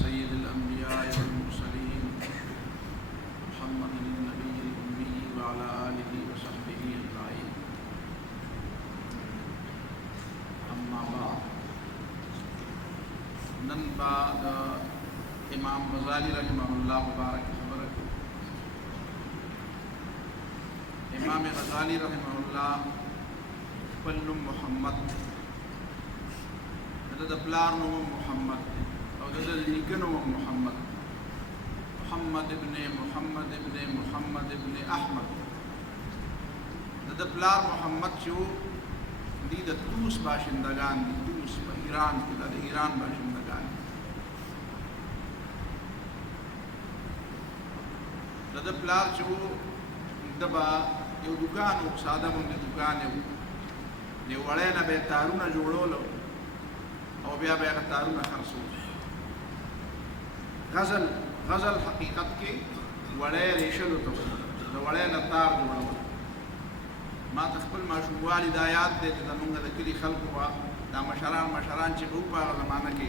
سيد الأنبياء والمرسلين محمد النبي الأمي وعلى آله وصحبه أجمعين. أما بعد، نن بعد امام غزالی رحمه الله مبارک خبره. امام غزالی رحمه الله خپل نوم محمد، د پلار نوم محمد او د نیکه نوم محمد ابن محمد ابن محمد ابن احمد. د پلار محمد چې دی د توس باشندگان دي، توس په ایران کې د ایران باشندگان. د پلار چې دبا یو دکان او ساده مونږ دکان یو دی وړه نه به تارونه جوړولو او بیا به تارونه خرڅول. غزل حقیقت کې وړه ریشلو ته د وړه نه تار جوړول. ما خپل ماشوموالي دا یاد دی چې زمونږ د کلي خلکو وا دا مشران چې په هغه زمانه کې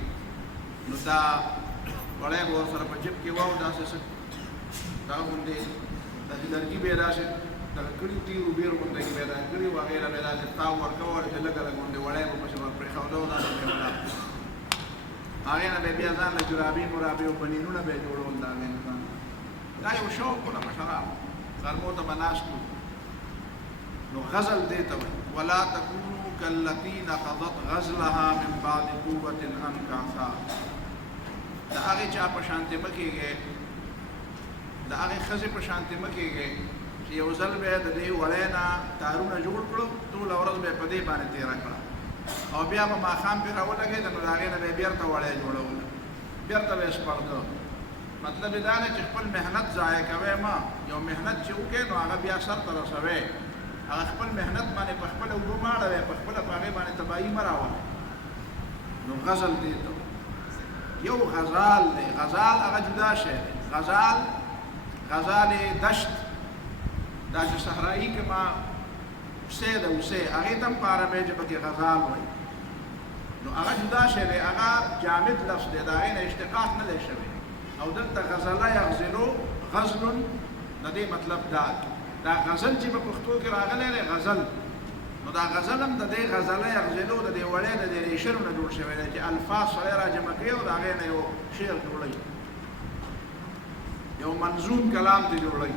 نو دا وړه ور سره په جیب کې واو داسې دا غونډې د لرګي به راشي د کړي تیرو بیرو غونډې کې به راځي وغیرہ به راځي تاو ورکول چې لګا غونډې وړه په څیر پر خاودو دا هغه نه بیا ځان له جرابي مرابي او بنینونه به جوړول دا نه دا یو شوق ولا مشران غرمو ته بناشتو. نو غزل دیته ولا تكونوا كالتي نقضت غزلها من بعد قوة انكاسا. دا هغه چا په شانته مکیږي، دا هغه خزه په شانته مکیږي چې یو ځل به د دې وړینا تارونه جوړ کړو، ټول ورځ به په دې باندې تیر کړه او بیا په ماخام په راولګي د هغه نه به بیرته وړی جوړول، بیرته به سپارته. مطلب دا نه چې خپل مهنت ضایع کوي. ما یو مهنت چې وکړي نو هغه بیا سر ته رسوي. هغه خپل مهنت باندې په خپل وګماړه په خپل باغې باندې تباہی مراوه. نو غزل دی ته یو غزال دی. غزال هغه جدا شی. غزال دشت دا چې صحرایي کې ما سیده وسه هغه تم پاره به چې پکې غزال وای. نو هغه جدا شی دی، هغه جامد لفظ دی، دا غینه اشتقاق نه دی شوی. او دلته غزله یغزلو غزل د دې مطلب دا غزل چې په پښتو کې راغلی دی غزل. نو دا غزل هم د دې غزله یغزلو د دې وړې د دې ریشرو نه جوړ شوی دی چې الفاظ سره راجمع کوي او د هغې نه یو شعر جوړوي، یو منظوم کلام ته جوړوي.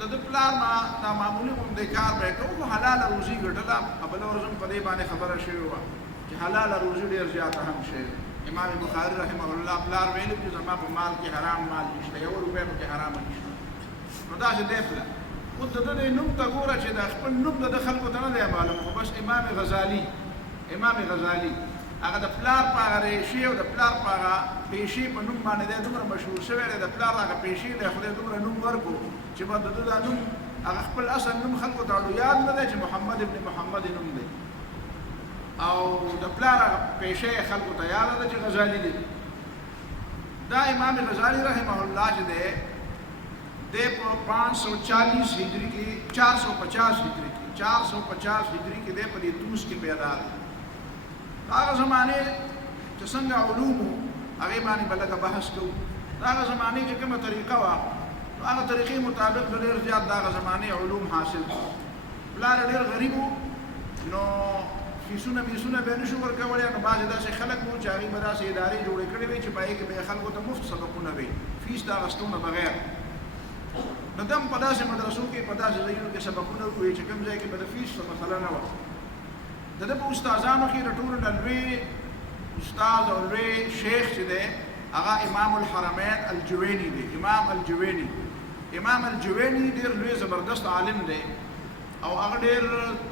نو د پلار ما دا معمولي غوندې کار به کوو، حلاله روزي ګټله. بله ورځ هم په دې باندې خبره شوې وه چې حلاله روزي ډېر زیاته هم شی. امام بخاري رحمه الله پلار ویلي چې زما په مال کې حرام مال نشته، یو روپۍ پکې حرامه نشته. نو داسې دی پله. اوس د دې نوم ته ګوره چې د خپل نوم د خلکو ته نه دی معلوم، خو بس امام غزالي هغه د پلار په هغه ریشې او د پلار په هغه پیشې په نوم باندې دی دومره مشهور شوی دی. د پلار هغه پیشې دی خدای دومره نوم ورکړو چې به د ده دا نوم هغه خپل اصل نوم خلکو ته یاد نه دی چې محمد ابن محمد نوم دی، او د پلار هغه پیشې خلکو ته یاد ده چې غزالي دی. دا امام غزالي رحمه الله چې دی په 540 هجری کې 450 هجری کې دی په دې توس کې پیدا دی. هغه زمانه چې څنګه علوم هغه باندې بلکه بحث کوو. هغه زمانه چې کومه طریقه وه هغه طریقې مطابق ډېر زیات دغه زمانه علوم حاصل کړو. پلار ډېر غریب و، نو فیسونه به نشو ورکولی. نو بعضې داسې خلک وو چې هغوی به داسې ادارې جوړې کړې وې چې په هغې کې به یې خلکو ته مفت سبقونه وي، فیس د اخیستو نه بغیر. نو دم په داسې مدرسو کې په داسې ځایونو کې سبقونه وکړي چې کوم ځای کې به د فیس څه مسله نه وه. د ده په استادانو کې د ټولو نه لوی استاد او لوی شیخ چې دی هغه امام الحرمین الجویني دی. امام الجویني ډېر لوی زبردست عالم دی او هغه ډېر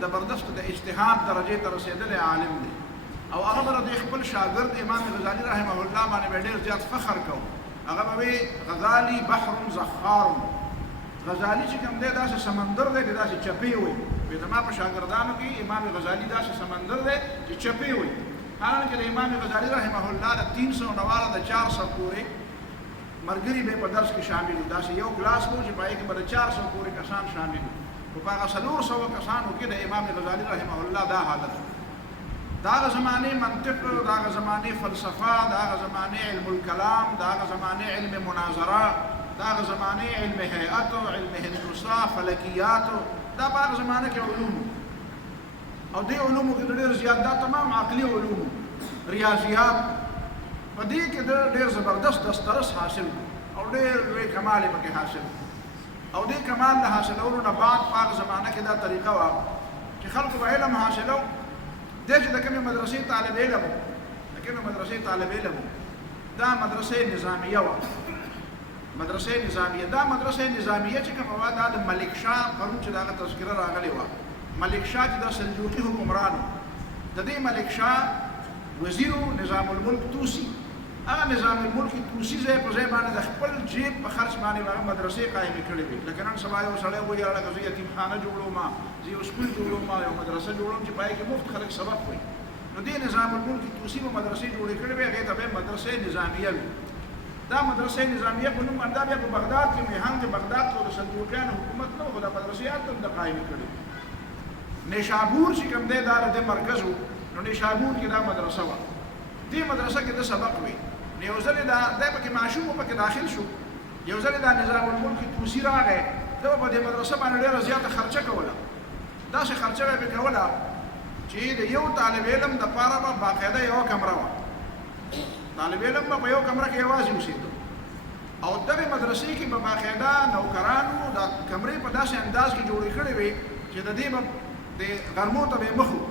زبردست د اجتهاد درجې ته رسېدلی عالم دی. او هغه به د خپل شاګرد امام غزالي رحمه الله باندې به ډېر زیات فخر کوو. هغه به وی غزالي بحر زخار. غزالي چې کوم دی داسې سمندر دی چې داسې چپې وي. زما په شاګردانو کې امام غزالي داسې سمندر دی چې چپې وي. حالانکه د امام غزالي رحمه الله د 300 نه والا د 400 پورې ملګري به په درس کې شامل وي. داسې یو کلاس و چې په هغې کې به د 400 پورې کسان شامل وي. په هغه 400 کسانو کې د امام غزالي رحمه الله دا حالت داغه زمانه منطق، داغه زمانه فلسفه، داغه زمانه علم الكلام، داغه زمانه علم مناظره، داغه زمانه علم هيئات، علم هندسه، فلکیات، دا باغه زمانه کې علوم او دې علومو کې ډېر زیات دا تمام عقلي علوم، ریاضیات، په دې کې ډېر زبردست دسترس حاصل او ډېر لوی کمال پکې حاصل او دې کمال له حاصلولو نه بعد په زمانه کې دا طریقه وه چې خلکو به علم حاصلو. دې چې د کومې مدرسې طالب علم و، د کومې مدرسې طالب علم و، دا مدرسې نظامیه وه. مدرسې نظامیه، دا مدرسې نظامیه چې کومه وه دا د ملک شاه پرون چې د هغه تذکره راغلې وه. ملک شاه چې د سلجوقي حکمران و، د دې ملک شاه وزیر نظام الملک توسی، هغه نظام الملک توسی ځای په ځای باندې د خپل جیب په خرچ باندې هغه مدرسې قایمې کړې وې. لکه نن سبا یو سړی وایي هغه زه یتیمخانه جوړوم، زه یو سکول جوړوم، یو مدرسه جوړوم چې پای کې مفت خلک سبق وایي. نو دې نظام الملک توسی به مدرسې جوړې کړې وې، هغې ته به مدرسې نظامیه وي. دا مدرسې نظامیه په نوم باندې بیا په بغداد کې میهان د بغداد خو د سلجوقیانو حکومت نه و، خو دا مدرسې هلته هم د قایمې کړې. نیشابور چې کوم دی دا د مرکز و، نو نیشابور کې دا مدرسه وه. دې مدرسه کې د سبق وي. یو ځل دی پکې ماشوم پکې داخل شو، یو ځل دا نظام الملک توسی راغی، ده به په دې مدرسه باندې ډېره زیاته خرچه کوله. داسې خرچه به یې پې کوله چې د یو طالب علم دپاره به باقاعده یوه کمره وه. طالب علم به په یو کمره کې یوازې اوسېده او دغې مدرسې کې به باقاعده نوکرانو دا کمرې په داسې انداز کې جوړې کړې وې چې د دې به د غرمو ته به یې مخ و،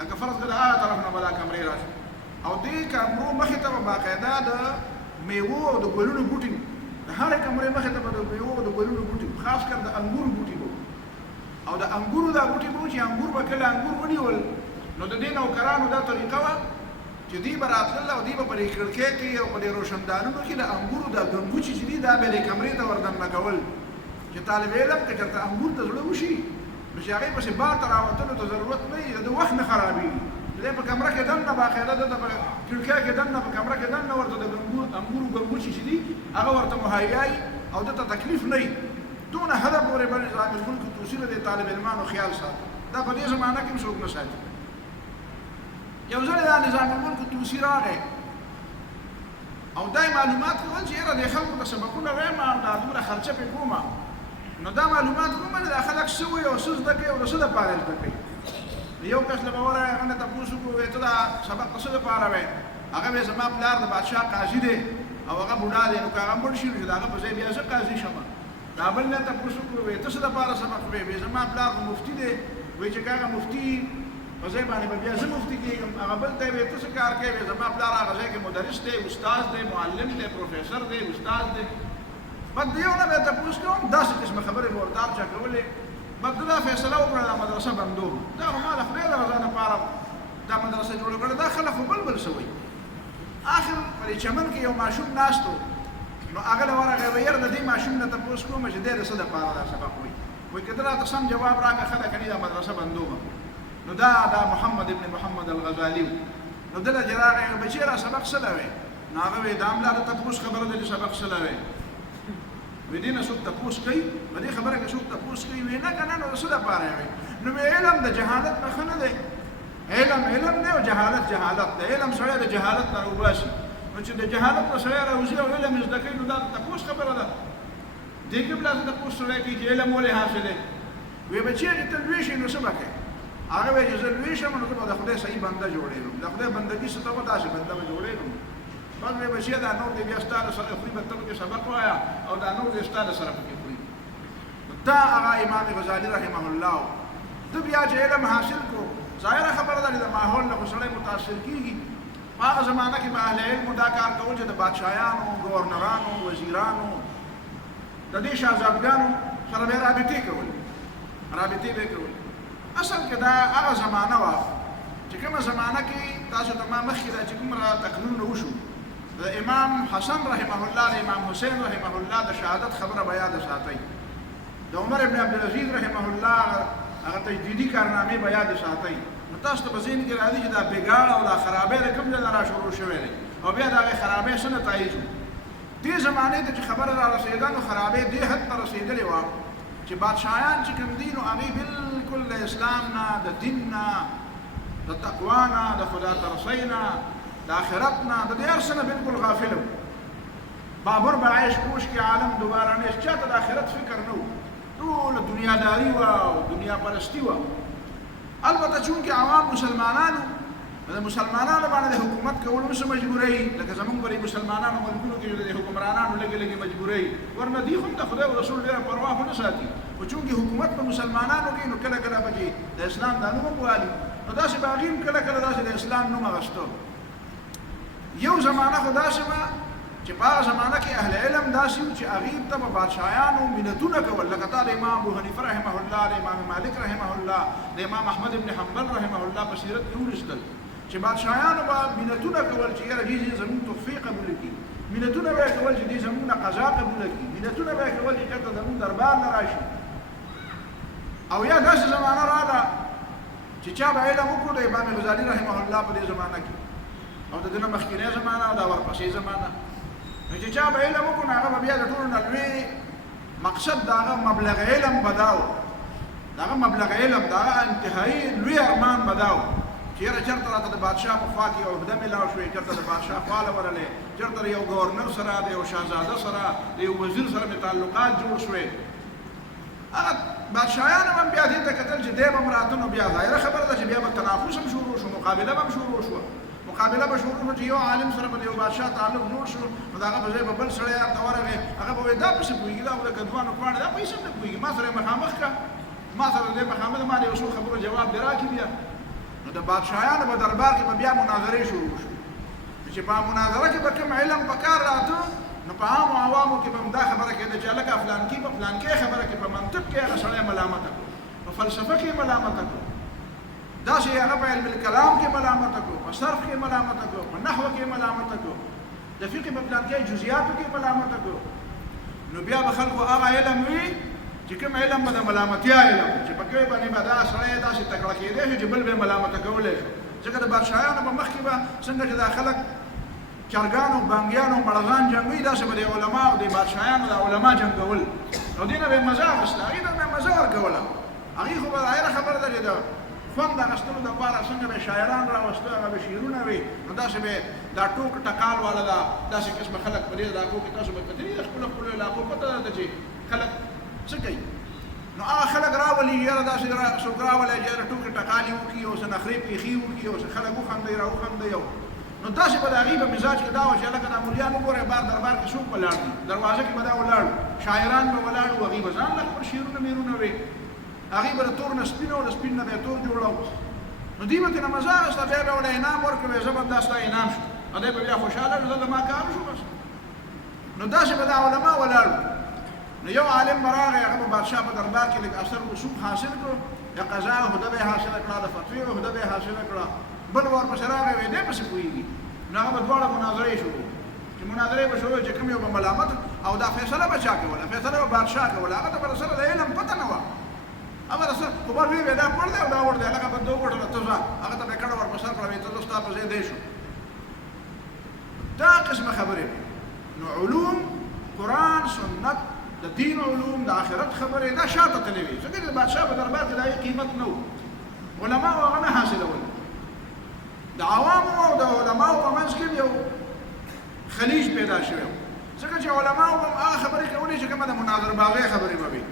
لکه فرض کړه د هغه طرف نه به دا کمرې راشي او دې کمرو مخې ته به باقاعده د میوو او د ګلونو بوټي، د هرې کمرې مخې ته به د میوو او د ګلونو بوټي، خاص کر د انګورو بوټي به او د انګورو دا بوټي به چې انګور به کله انګور ونیول، نو د دې نوکرانو دا طریقه وه چې دوی به راتلل او دوی به په دې کړکۍ کې او په دې روشندانونو کې د انګورو دا ګنګوچې چې دي دا به دې کمرې ته وردننه کول چې طالب علم که چېرته انګور ته زړه وشي نو چې هغې پسې بار ته راوتلو ته ضرورت نه وي، د وخت نه خرابېږي. دی په کمره کې دننه باقاعده د په کړکۍ کې دننه په کمره کې دننه ورته د انګورو ګنګوچې چې دي هغه ورته مهیا وي او دته تکلیف نه وي. دونه حده پورې به نظام الملک توسی د طالب علمانو خیال ساتي. دا په دې زمانه کې هم څوک نه ساتي. یو ځل دا نظام الملک توسی راغی او دا معلومات کول چې یاره دې خلکو ته سبقونه وایم او دا دومره خرچه پې کومه، نو دا معلومات کوم چې دا خلک څه وایي او څه زده کوي او د څه دپاره یې زده کوي. یو کس له به ورغی هغه نه تپوس وکړو ته دا سبق د څه دپاره وی؟ هغه وی زما پلار د بادشاه قاضي دی او هغه بوډا دی، نو که هغه مړ شي نو چې د هغه په ځای بیا زه قاضي شم. دا بل نه تپوس وکړو وی ته څه دپاره سبق وی؟ زما پلار خو مفتي دی، وی چې که هغه مفتي په ځای باندې به بیا زه مفتي کېږم. هغه بل ته وی ته څه کار کوې؟ زما پلار هغه ځای کې مدرس دی، استاد دی، معلم دی، پروفیسر دی، استاد دی. بس د یو نه به یې تپوس کوم داسې قسمه خبرې به ورته هر چا کولې. بس ده دا فیصله وکړه دا مدرسه بندوم. دا خو ما د خدای د رضا دپاره دا مدرسه جوړه کړې، دا خلک خو بل بل څه وایي. آخر په دې چمن کې یو ماشوم ناست و، نو هغه له ورغی وی یاره د دې ماشوم نه تپوس کوم چې دی د څه دپاره دا سبق وایي. وایي که ته راته سم جواب راکړه ښه ده، که نه دا مدرسه بندوم. نو دا محمد ابن محمد الغزالي و. نو دله چې راغی بچی را سبق څه ده وی؟ نو هغه وی دا هم لا د تپوس خبره ده چې سبق څه ده وی؟ وی دې نه څوک تپوس کوي؟ په دې خبره کې څوک تپوس کوي؟ وی نه که نه نو د څه دپاره وی؟ نو وی علم د جهالت نښه نه دی. علم دی او جهالت دی. علم سړی د جهالت نه راوباسي، نو چې د جهالت نه سړی راوځي او علم یې زده کوي نو دا د تپوس خبره ده. دې کې بلا تپوس سړی کوي چې علم ولې حاصل دی؟ وی بچیه چې ته لوی شې نو څه به کوې؟ هغه وایي چې زه لوی شم نو زه به د خدای صحیح بنده جوړېږم، د خدای بندګي څه ته به داسې بنده به جوړېږم. بس وی بچیه دا نور دی بیا ستا د سره خوري به ته پکې سبق وایه او دا نور دی ستا د سره پکې خوري. دا هغه امام غزالي رحمه الله ده بیا چې علم حاصل کو، ظاهره خبره ده د ماحول نه خو سړی متاثر کېږي. په هغه زمانه کې به اهل علمو دا کار کول چې د بادشاهیانو، ګورنرانو، وزیرانو، د دې شهزادګانو سره به یې رابطې کولې. اصل کې دا هغه زمانه وه چې کومه زمانه کې تاسو ته ما مخکې دا چې کومره تقریرونه وشو د امام حسن رحمه الله، د امام حسین رحمه الله د شهادت خبره به یاده ساتئ. د عمر ابن عبدالعزیز رحمه الله هغه تجدیدي کارنامې به یادې ساتئ. نو تاسو ته په ذهن کې راځي چې دا بېګاړه او دا خرابۍ د کوم ځای نه را شروع شوی دی او بیا د هغې خرابۍ څه نتایج وو. دې زمانې ته چې خبره را رسېده نو خرابۍ دې حد ته رسېدلې وه چې بادشاهیان چې کوم دي نو هغې بالکل د اسلام نه، د دین نه، د تقوا نه، د خدا ترسۍ نه، د آخرت نه، د دې هر څه نه بالکل غافل و. بابر به عیش کوش کې عالم دوباره نه چاته د آخرت فکر نه و، ټوله دنیاداري وه او دنیا پرستي وه. البته چونکې عوام مسلمانانو د مسلمانانو باندې د حکومت کول هم څه مجبورۍ، لکه زمونږ په مسلمانانو ملکونو کې د حکمرانانو لږې لږې مجبورۍ، ورنه دوی هم د خدای او رسول ډېره پروا خو نه ساتي. خو چونکې حکومت په مسلمانانو کې نو کله کله پکې د اسلام دا نوم هم والي، نو داسې به هغې هم کله کله داسې د اسلام نوم اخیسته. یو زمانه خو داسې وه چې په هغه زمانه کې اهل علم داسې وو چې هغې ته به بادشاهیانو منتونه کول، لکه تا د امام ابو حنیفه رحمه الله، د امام مالک رحمه الله، د امام احمد بن حنبل رحمه الله په سیرت کې ولوستل چې بادشاهیانو به منتونه کول چې یاره دې زموږ تحفې قبوله کړي، منتونه به یې کول چې دې زموږ نه قضا قبوله کړي، منتونه به یې کول چې چېرته زموږ دربار نه راشي. او یا داسې زمانه راغله چې چا به علم وکړو د امام غزالي رحمه الله په دې زمانه کې، او د دې نه مخکینۍ زمانه او د ورپسې زمانه، نو چې چا به علم وکړو نو هغه به بیا د ټولو نه لوی مقصد د هغه مبلغ علم به دا و، د هغه مبلغ علم د هغه انتهایي لوی ارمان به دا و چې یاره چېرته راته د بادشاه په خوا کې یو عهده میلاو شوې، چېرته د بادشاه خواله ورلې، چېرته د یو ګورنر سره، د یو شهزاده سره، د یو وزیر سره مې تعلقات جوړ شوې. هغه بادشاهیانو هم بیا دې ته کتل چې دی به هم راته، نو بیا ظاهره خبره ده چې بیا به تنافس هم شروع شو، مقابله به هم شروع شوه. مقابله به شروع شو چې یو عالم سره به د یو بادشاه تعلق جوړ شو، نو د هغه په ځای به بل سړی هلته ورغی، هغه به وایي دا پسې پوهېږي، دا لکه دوانو پاڼې، دا پیسې هم نه پوهېږي، ما سره یې مخامخ کړه، ما سره دې مخامخ ما د یو څو خبرو جواب دې راکړي بیا. نو د بادشاهیانو په دربار کې به بیا مناظرې شروع شو، چې په مناظره کې به کوم علم په کار راته، نو په عامو عوامو کې به هم دا خبره کېده چې هلکه فلانکي په فلانکۍ خبره کې په منطق کې هغه سړی ملامته کړو، په فلسفه کې ملامته کړو، داسې هغه په علم الکلام کې ملامته کړو، په صرف کې ملامته کړو، په نحوه کې ملامته کړو، د فقه په فلانکۍ جزئیاتو کې ملامته کړو. نو بیا به خلکو هغه علم وي چې کوم علم به د ملامتیا علم چې په کوم باندې به دا سړی داسې تکړه کېدی شو چې بل به یې ملامته کولی شو، ځکه د بادشاهیانو په مخکې به څنګه چې دا خلک چرګانو، بانګیانو، مړغان جنګوي، داسې به د علماو د بادشاهیانو د علما جنګول، نو دې نه به یې مزه اخیسته، هغې ته به یې مزه ورکوله. هغې خو به ظاهره خبره ده چې د خوند اخیستلو دپاره څنګه به شاعران راوسته، هغه به شعرونه وي، نو داسې به دا ټوک ټکال والا ده، داسې قسمه خلک په دې علاقو کې تاسو به کتلي د خپلو خپلو علاقو پته ده چې خلک څه کوي. نو هغه خلک راولي، یاره داسې څوک راولي چې یاره ټوکې ټکالې وکړي او څه نخرې پېښې وکړي او څه خلک وخندوي را وخندوي، نو داسې به د هغې په مزاج کې دا وه چې هلکه دا مولیان وګورئ بار دربار کې څوک ولاړ دي، دروازه کې به دا ولاړ وو، شاعران به ولاړ وو، هغې به ځان له خپل شعرونه میرونه وې، هغې به د تور نه سپین او د سپین نه به یې تور جوړه وو، نو دوی به ترېنه مزه اخیسته، بیا به ورته انعام ورکړی، زه به دا ستا انعام شو، او دی به بیا خوشحاله شو، دلته ما کار شو بس. نو داسې به دا علما ولاړ وو. نو یو عالم به راغی، هغه به بادشاه په دربار کې لږ اثر رسوخ حاصل کړو، د قضا عهده به یې حاصله کړه، د فتوې عهده به یې حاصله کړه، بل ورپسې راغی وایي دی پسې پوهېږي، نو هغه به دواړه مناظرې شروع، چې مناظرې به شروع چې کوم یو به ملامت او دا فیصله به چا کوله، فیصله به بادشاه کوله، هغه ته به رسله د علم پته نه وه، هغه رسل خو بر وی دا پړ دی او دا ور دی، هغه به دوه وړله ته ځه، هغه ته به کډه ورپسې کړه، وایي ته زه ستا په ځای دی شو. دا قسمه خبرې. نو علوم، قرآن، سنت، د دین علوم، د آخرت خبرې دا شاته تللې وې، ځکه د بادشاه په دربار کې د هغې قیمت نه و، علماو هغه نه حاصلول، د عوامو او د علماو په منځ کې یو خلیج پیدا شوی و، ځکه چې علماو به هغه خبرې کولې چې کومه د مناظر باغې خبرې به وي،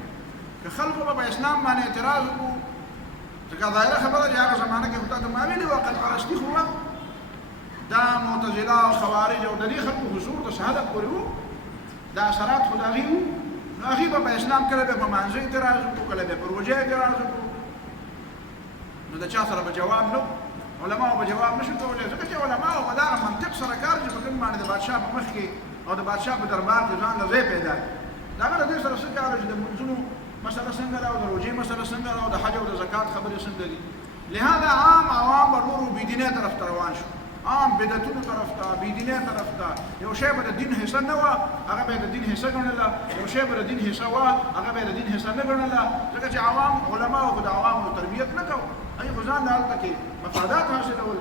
که خلکو به په اسلام باندې اعتراض وکړو، ځکه ظاهره خبره چې هغه زمانه کې خو تا ته ما ویلي وه عقل پرستي خو وه، دا معتزله او خوارج او د دې خلکو حضور د شهادت پورې وو، دا اثرات خو د هغې وو، نو هغې به په اسلام کله به په مانځه اعتراض وکړو، کله به په روژه اعتراض وکړو، نو د چا سره به جواب نه و، علماو به جواب نه شو کولی، ځکه چې علماو په دغه منطق سره کار چې په کوم باندې د بادشاه په مخ کې او د بادشاه په دربار کې ځان له ځای پیدا کړي، د هغه د دې سره څه کار چې د لمونځونو مسله څنګه ده او د روژې مسله څنګه ده او د حج او د زکات خبرې څنګه دي. لهذا عام عوام به ورو بېدینۍ طرف ته روان شو، عام بدعتونو طرف ته، بېدینۍ طرف ته، یو شی به د دین حصه نه وه، هغه به یې د دین حصه ګڼله، یو شی به د دین حصه وه، هغه به یې د دین حصه نه ګڼله، ځکه چې عوام علماو خو د عوامو تربیت نه کوو، هغې خو ځان د هلته کې مفادات حاصلول.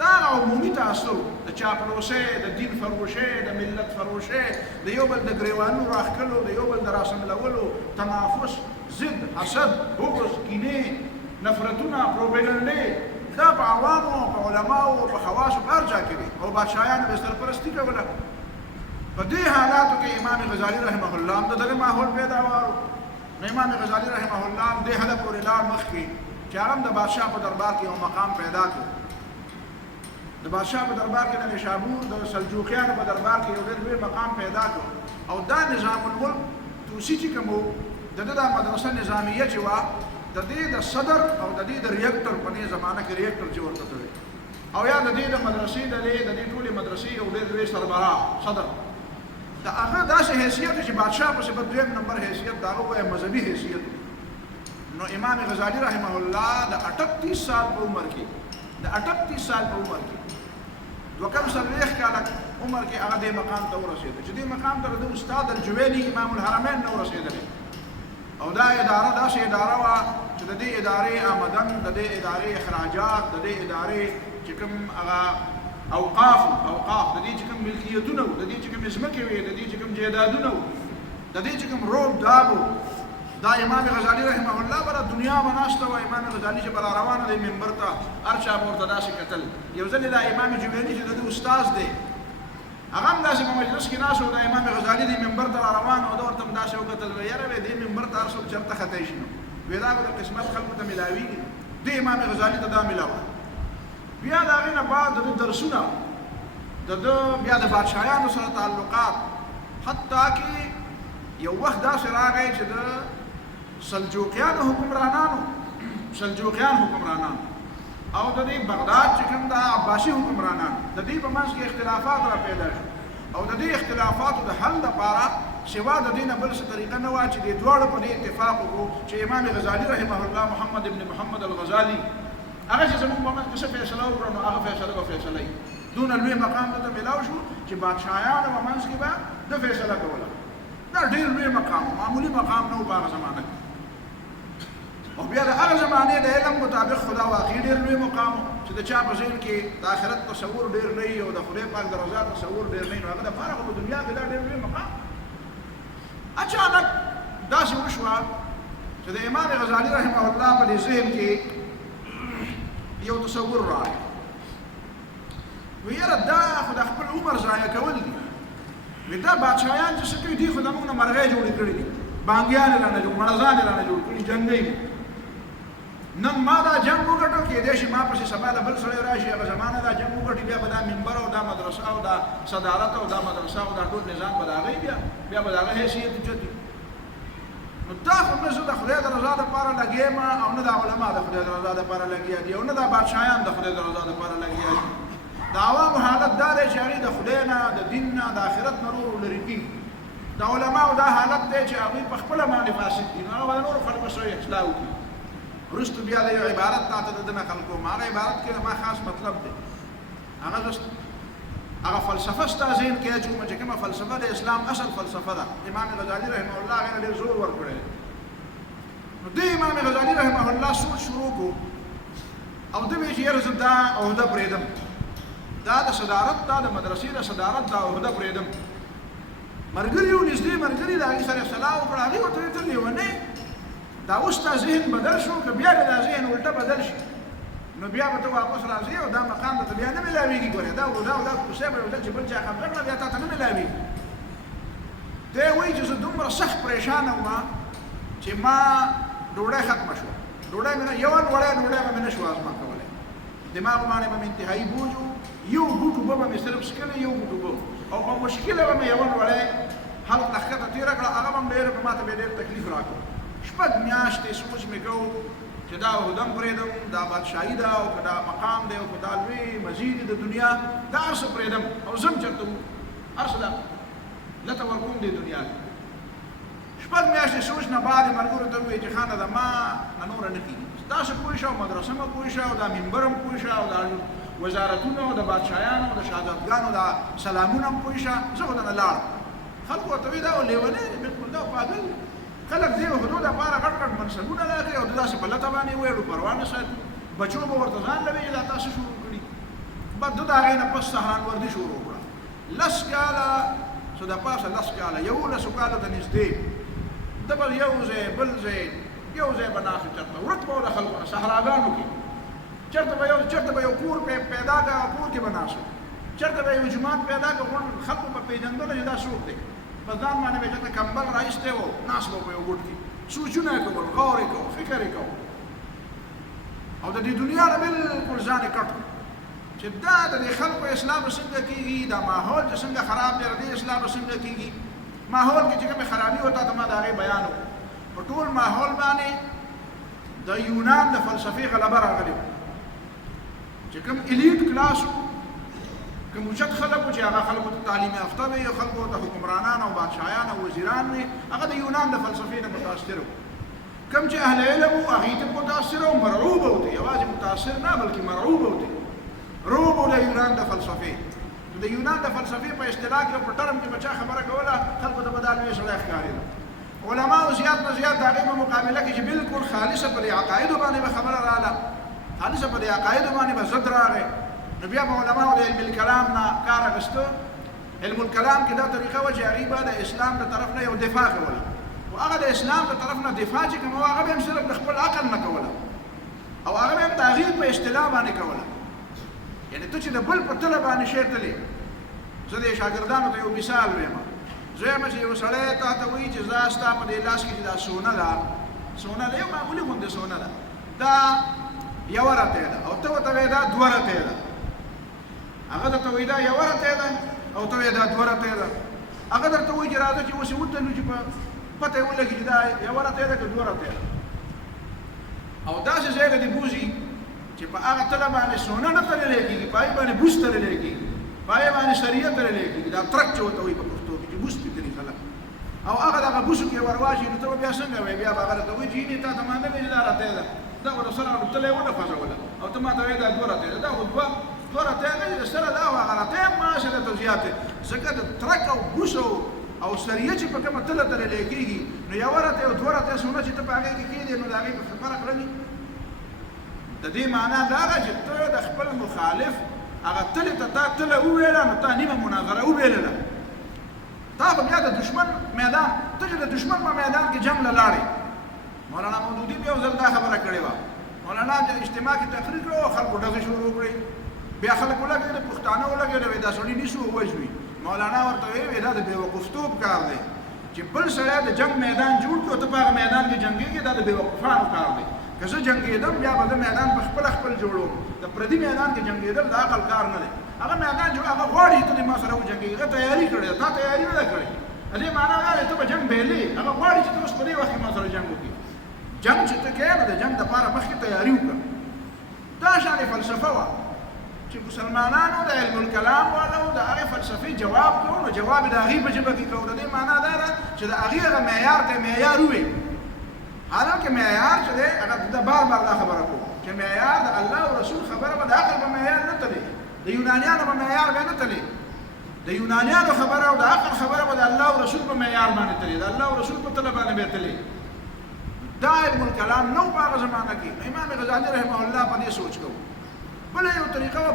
دا عمومي تعصب، د چاپلوسۍ، د دین فروشۍ، د ملت فروشۍ، د یو بل د ګریوانونو راښکلو، د یو بل د راسملولو، تنافس، ضد، حسد، بغض، کینې، نفرتونه، پروپیګنډې، دا په عوامو او په علماو او په خواصو په هر ځای کې او بادشاهانو به سرپرستي کوله. په دې حالاتو کې امام غزالي رحمه الله هم دغه ماحول پیداوارو. نو امام غزالي رحمه الله هم دې حد پورې لاړ مخکې چې هغه هم د بادشاه په دربار کې یو مقام پیدا کړ. د بادشاه په دربار کې د نیشابور د سلجوقیانو په دربار کې یو ډېر لوی مقام پیدا کړ. او دا نظام الملک توسي چې کوم د دې مدرسه نظامیه چې وه د دې د صدر او د دې د ریکټر په دې زمانه کې ریکټر چې ورته وي او یا د دې د مدرسې د دې ټولې مدرسې یو ډېر لوی سربراہ صدر د هغه داسې حیثیت چې بادشاه په صفت دویم نمبر حیثیت د هغه وایي مذهبي حیثیت. نو امام غزالي رحمه الله د 38 سال په عمر کې دوه کم څلوېښت کاله عمر کې هغه دې مقام ته ورسېده چې دې مقام ته د استاد الجویني امام الحرمین نه ورسېدلی. او دا اداره داسې اداره وه چې د دې ادارې آمدن د دې ادارې اخراجات د دې ادارې چې کوم هغه اوقاف د دې چې کوم ملکیتونه وو د دې چې کوم ځمکې وې د دې چې کوم جایدادونه وو د دې چې کوم روب داب وو دا امام غزالي رحمه الله بله دنیا به ناسته وه. امام غزالي چې بله روانه دی منبر ته هر چا به ورته داسې کتل. یو ځل دا امام جویني چې د ده استاذ دی هغه هم داسې په مجلس کې ناست و د امام غزالي دی منبر ته را روان او ده ورته هم داسې وکتل یاره وی دې منبر ته هر څوک چېرته خطی شي نو وی دا به د قسمت خلکو ته میلاویږي. دې امام غزالي ته دا میلاوه. بیا د هغې نه بعد د ده درسونه د ده بیا د بادشاهیانو سره تعلقات حتی کې یو وخت داسې راغی چې د سلجوقیان حکمرانان او د دې بغداد چې کوم د عباسي حکمرانان د دې په منځ کې اختلافات را پیدا شو او د دې اختلافاتو د حل لپاره سوا د دې نه بل څه طریقه نه وه چې دې دواړو په دې اتفاق وکړو چې امام غزالي رحمه الله محمد ابن محمد الغزالي هغه چې زموږ په منځ کې څه فیصله وکړه نو هغه فیصله به فیصله وي. دونه لوی مقام ته میلاو شو چې بادشاهیانو په منځ کې به د فیصله کوله. دا ډېر لوی مقام معمولي مقام نه و په هغه زمانه کې. او بیا د هغه زمانې د علم مطابق خدا واقعي ډېر لوی مقام چې د چا په ذهن کې د آخرت تصور ډېر نه وي او د خدای پاک د رضا تصور ډېر نه وي نو هغه دپاره خو په دنیا کې دا ډېر لوی مقام. اچانک داسې وشوه چې د امام غزالي رحمه الله په دې ذهن کې یو تصور راغی. وی یاره دا خو د خپل عمر ضایع کول دي. وی دا بادشاهیان چې څه کوي دوی خو زموږ نه مرغۍ جوړې کړي دي بانګیان یې رانه جوړ مړزان یې رانه جوړ کړي جنګۍ نن ما دا جنګ وګټو کېدای شي ما پسې سبا د بل سړی راشي هغه زمانه دا جنګ وګټي بیا به دا منبر او دا مدرسه او دا صدارت او دا مدرسه او دا ټول نظام به د هغې بیا به د هغه حیثیت اوچت وي. نو دا خو نه زه د خدای د رضا دپاره لګیا یم او نه دا علما د خدای د رضا دپاره لګیا دي او نه دا بادشاهیان د خدای د رضا دپاره لګیا دي. د عوامو حالت دا دی چې هغوی د خدای نه د دین نه د آخرت نه نورو لرې کېږي. د علماو دا حالت دی چې هغوی په خپله باندې فاسد دي نو هغه به د نورو خلکو سره اصلاح وکړي. وروسته بیا د یو عبارت تاته د ده نقل کوم. هغه عبارت کې زما خاص مطلب دی. هغه فلسفه ستا ذهن کې اچوم چې کومه فلسفه د اسلام اصل فلسفه ده. امام غزالي رحمه الله هغې نه ډېر زور ورکړی دی. نو دې امام غزالي رحمه الله سوچ شروع کړو او ده وایي چې یاره زه دا عهده پرېږدم دا د صدارت دا د مدرسې د صدارت دا عهده پرېږدم. ملګري وو نږدې ملګري د هغې سره صلاح وکړه هغې ورته ویل ته لیونی دا اوس تا ذهن بدل شو که بیا د دا ذهن الټه بدل شي نو بیا به ته واپس راځې او دا مقام به ته بیا نه میلاوېږي. ګورې دا کوسۍ به یو ځل چې بل چا خبر کړه بیا تا ته نه میلاوېږي. دی وایي چې زه دومره سخت پریشانه وم چې ما ډوډۍ ختمه شوه. ډوډۍ مې نه یوه لوړی ډوډۍ به مې نه شوه ازما کولی. دماغ باندې به مې انتهایي بوج و. یو ګوټ اوبه به مې صرف څښلې یو ګوټ اوبه او په مشکله به مې یوه لوړی حلق نه ښکته تېره کړه هغه به م ډېره په ما ته به ډېر تکلیف راکړو. شپږ میاشتې سوچ مې کوو چې دا عهده م پرېږدم دا بادشاهي ده او که دا مقام دی او که دا لوی مزید د دنیا دا هر څه پرېږدم او ځم چېرته هر څه دا لته ورکوم دې دنیا کې. شپږ میاشتې سوچ نه بعد یې ملګرو ته ووایي چې خانه د ما نه نوره نه کېږي. تاسو پوه شه او مدرسه مه پوه شه او دا منبر هم پوه شه او دا وزارتونه او د بادشاهیانو او د شهزادګانو دا سلامونه هم پوه شه زه خو دنه لاړم. خلکو ورته وایي دا لیونی دی بلکل دا پاګل خلک دې حدود دپاره غټ غټ منصبونه راکړي او د داسې په لته باندې وویړو پروا نه ساتي. بچو به ورته ځان لوي چې دا تاسو شروع کړي. بس ده د هغې نه پس سهرانوردي شروع کړه. 10 کاله څه د پاسه 10 کاله 11 کالو ته نږدې ده به یو ځای بل ځای یو ځای به ناست چېرته ورک به و د خلکو نه صحراګانو کې چرته به یو کور پیدا کا کور کې بناسو چرته به یو جماعت پیدا کا خلکو په پیژندل چې دا څوک دی په ځان باندې به چې کمبل راایسته وو ناس به په یو ګوټ کې سوچونه کول غور کول فکر کول او د دې دنیا نه بالکل ځان کټ چې دا د خلکو اسلام څنګه کیږي دا ماحول چې څنګه خراب دی د اسلام څنګه کیږي ماحول کې چې کوم خرابي وتا ته ما دا غي بیان په ټول ماحول باندې د یونان د فلسفي غلبه راغلی چې کوم الیټ کلاسو کوم وجد خلکو چې هغه خلکو ته تعلیم یافته وي او خلکو ته حکمرانان او بادشاهان او وزیران وي هغه د یونان د فلسفې نه متاثر وو کوم چې اهل علم او هغه ته متاثر او مرعوب وو یوازې متاثر نه بلکې مرعوب وو روب د یونان د فلسفې د یونان د فلسفې په اصطلاح کې په ټرم کې بچا خبره کوله خلکو ته بدالوي سره ښکاري علماء زیات نه زیات د هغې په مقابله کې چې بالکل خالصه پر عقایدو باندې به خبره رااله خالصه پر عقایدو باندې به ضد راغی نو بیا به علماو د علم الکلام نه کار اخیسته علم الکلام کې دا طریقه وه چې هغې به د اسلام د طرف نه یو دفاع کوله خو هغه د اسلام د طرف نه دفاع چې کوم هغه به هم صرف د خپل عقل نه کوله او هغه به هم د هغې په اصطلاح باندې کوله یعنی ته چې د بل په تله باندې شی تلې زه د شاګردانو ته یو مثال وایم زه یم چې یو سړی تا ته وایي چې زه ستا په دې لاس کې چې دا سونه ده یو معمولي غوندې سونه ده دا یوه رتۍ ده او ته ورته وایې دا دوه رتۍ ده هغه درته وایي دا یوه رتۍ ده او ته وایې دا دوه رتۍ ده هغه درته وایي چې راځه چې اوس یې وتلو چې په پته یې ولګي چې دا یوه رتۍ ده که دوه رتۍ ده او داسې ځای ته دې بوځي چې په هغه تله باندې سونه نه تللی کېږي په هغې باندې بوس تللی کېږي په هغې باندې سریه تللی کېږي دا ترک چې ورته وایي په پښتو کې چې بوس پې تلي خلک او هغه دغه بوسو کې ورواچي نو ته به بیا څنګه وایې بیا به هغه راته وایي چې یینې تا ته ما نه ویل دا رتۍ ده دا خو د سره الوتلی ونه خوځوله او ته ما ته وایې دا دوه رتۍ ده دا خو دوه رتۍ نه دي د سره دا خو هغه رتۍ هم ماشه درته زیات دی ځکه د ترک او بوس او سریه چې په کومه تله تللی کېږي نو یوه رتۍ او دوه رتۍ سونه چې ته په هغې کې کېږدې نو د هغې په فرق راځي د دې معنا دا ده چې ته د خپل مخالف هغه تلې ته تا تله وویله نو تا نیمه مناظره وبیلله تا خو بیا د دشمن میدان ته چې د دشمن په میدان کې جنګ له لاړې مولانا مودودي بیا یو ځل دا خبره کړې وه مولانا اجتماع کې تقریر کړی او خلکو ډزې شروع کړې بیا خلک ولګېدل پښتانه ولګېدل دا سړي نیسو ووژني مولانا ورته ویې دا د بېوقفتوب کار دی چې بل سړی د جنګ میدان جوړ کړي او ته په هغه میدان کې جنګېږې دا د بېوقفانو کار دی که زه جنګېدم بیا به زه میدان په خپل جوړوم د پردي میدان کې جنګېدل د عقل کار نه دی هغه میدان جوړ هغه غواړي ته دې ما سره وجنګېږي هغه تیاري کړې ده تا تیاري نه ده کړې د دې معنا دا دی ته به جنګ بهلې هغه غواړي چې ته اوس په دې وخت کې ما سره جنګ وکړي جنګ چې ته کوې نو د جنګ دپاره مخکې تیاري وکړه دا شانې فلسفه وه چې مسلمانانو د علم الکلام والو د هغې فلسفې جواب کوو نو جواب یې د هغې په ژبه کې کوو د دې معنا دا ده چې د هغې هغه معیار ته معیار ووایي حالانکه معیار چې دی هغه د بار دا خبره کوو چې معیار د الله او رسول خبره به د عقل په معیار نه تلي د یونانیانو په معیار به نه تلي د یونانیانو خبره او د عقل خبره به د الله او رسول په معیار باندې تلي د الله او رسول په تله باندې به تلي دا علم الکلام نو په هغه زمانه کې امام غزالي رحمه الله په دې سوچ کوو بله یو طریقه وه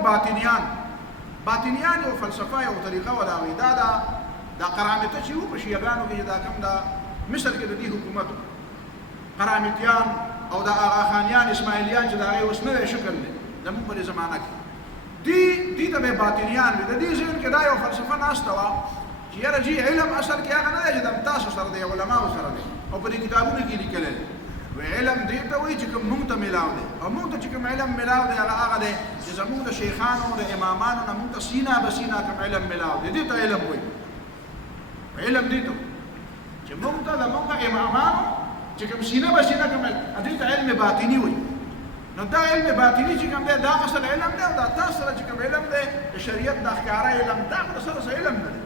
باطنیان یو فلسفه یو طریقه وه د هغوی دا قرامته چې وو په شیعګانو کې دا کوم د مصر کې د دې حکومت قرامتیان او د آغاخانیان اسماعیلیان چې د هغې اوس نوی شکل دی زموږ په دې زمانه کې دې ته به باطنیان وي د دې ذهن کې دا یو فلسفه ناسته وه چې یاره جي علم اصل کې هغه نه دی چې د تاسو سره دی علماو سره دی او په دې کتابونو کې لیکلی دی علم دې ته وایي چې کوم موږ ته میلاو دی او موږ ته چې کوم علم میلاو دی هغه دی چې زموږ د شیخانو د امامانو نه موږ ته سینه به سینه کوم علم میلاو دی دې ته علم وایي علم دې ته چې موږ ته زموږ امامانو چې کوم سینه به سینه کوم دې ته علم باطني وایي نو دا علم باطني چې کوم دی دا اصل علم دی او دا تاسو سره چې کوم علم دی د شریعت د ښکاره علم دا خو سره علم نه دی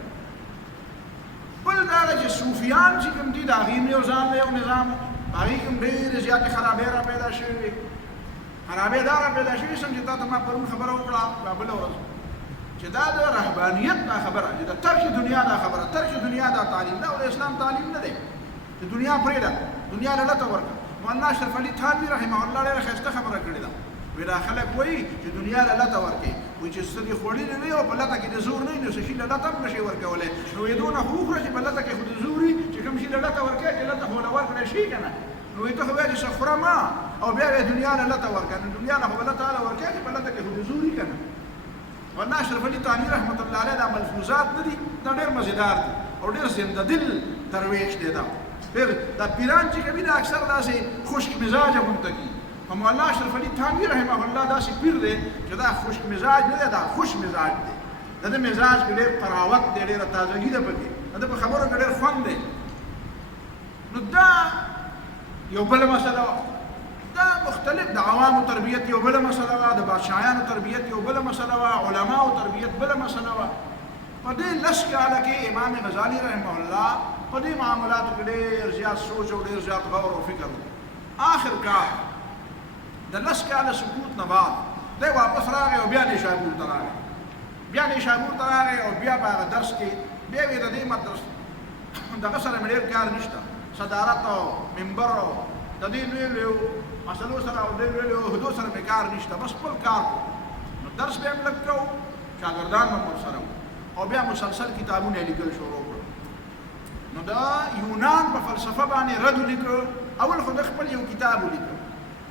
بل دا چې صوفیان چې کوم دي د هغې یو ځان دی یو نظام هغې کوم ډېرې زیاتې خرابۍ را پیدا شوې وې خرابۍ دا را پیدا شوې سم چې تا ته ما پرون خبره وکړه بله ورځ چې دا د رهبانیت دا خبره چې د ترک دنیا دا خبره ترک دنیا دا تعلیم دا او د اسلام تعلیم نه دی د دنیا پرېږده دنیا له لته ورکړه مولانا اشرف علي تھانوي رحمه الله ډېره ښایسته خبره کړې ده وایي دا خلک وایي چې دنیا له لته ورکوي وایي چې څه دې خوړلي وي او په لته کې د زور نه وي نو څه شي له لته هم نه شي ورکولی نو وایي دونه خو وخوره چې په لته کې خو د زور وي چې کوم شي له لته ورکوي چې لته خو له ورکړی شي که نه نو وایي ته خو وایه چې څه خورم او بیا دنیا نه لته ورکنه دنیا نه الله تعالی ورکه چې بلته کې حضوري کنه والله اشرف علي تاني رحمت الله علیه د ملفوظات ندي دا ډېر مزیدار دي او ډېر زنده دل درویش دی دا پھر دا پیران چې کبي دا اکثر داسې خشک مزاج منتقي هم الله اشرف علي تاني رحمه الله داسې پیر دی چې دا خشک مزاج نه دی دا خوش مزاج دی دا د مزاج کې ډېر طراوت دی ډېر تازګي ده پکې دا په خبرو کې ډېر خوند دی نو دا یو بل مسله دا مختلف د عوامو تربیت یو بل مسله وا د بادشاهانو تربیت یو بل مسله وا علماو تربیت بل مسله وا په دې لس کاله کې امام غزالی رحمه الله په دې معاملاتو کې ډېر زیات سوچ او ډېر زیات غور او فکر آخر کار د لس کاله سکوت نه بعد دی واپس راغی او بیا نیشابور ته راغی او بیا په هغه درس کې بیا یې د دې مدرسې دغه سره مې ډېر کار نشته صدارت او منبر او د دې لویو مسلو سره او د لویو عهدو سره مې کار نشته بس خپل کار نو درس به هم لږ کوو شاګردان به مو سره او بیا مسلسل کتابونه لیکل شروع کړو نو دا یونان په فلسفه باندې رد ولیکو اول خو د خپل یو کتاب ولیکو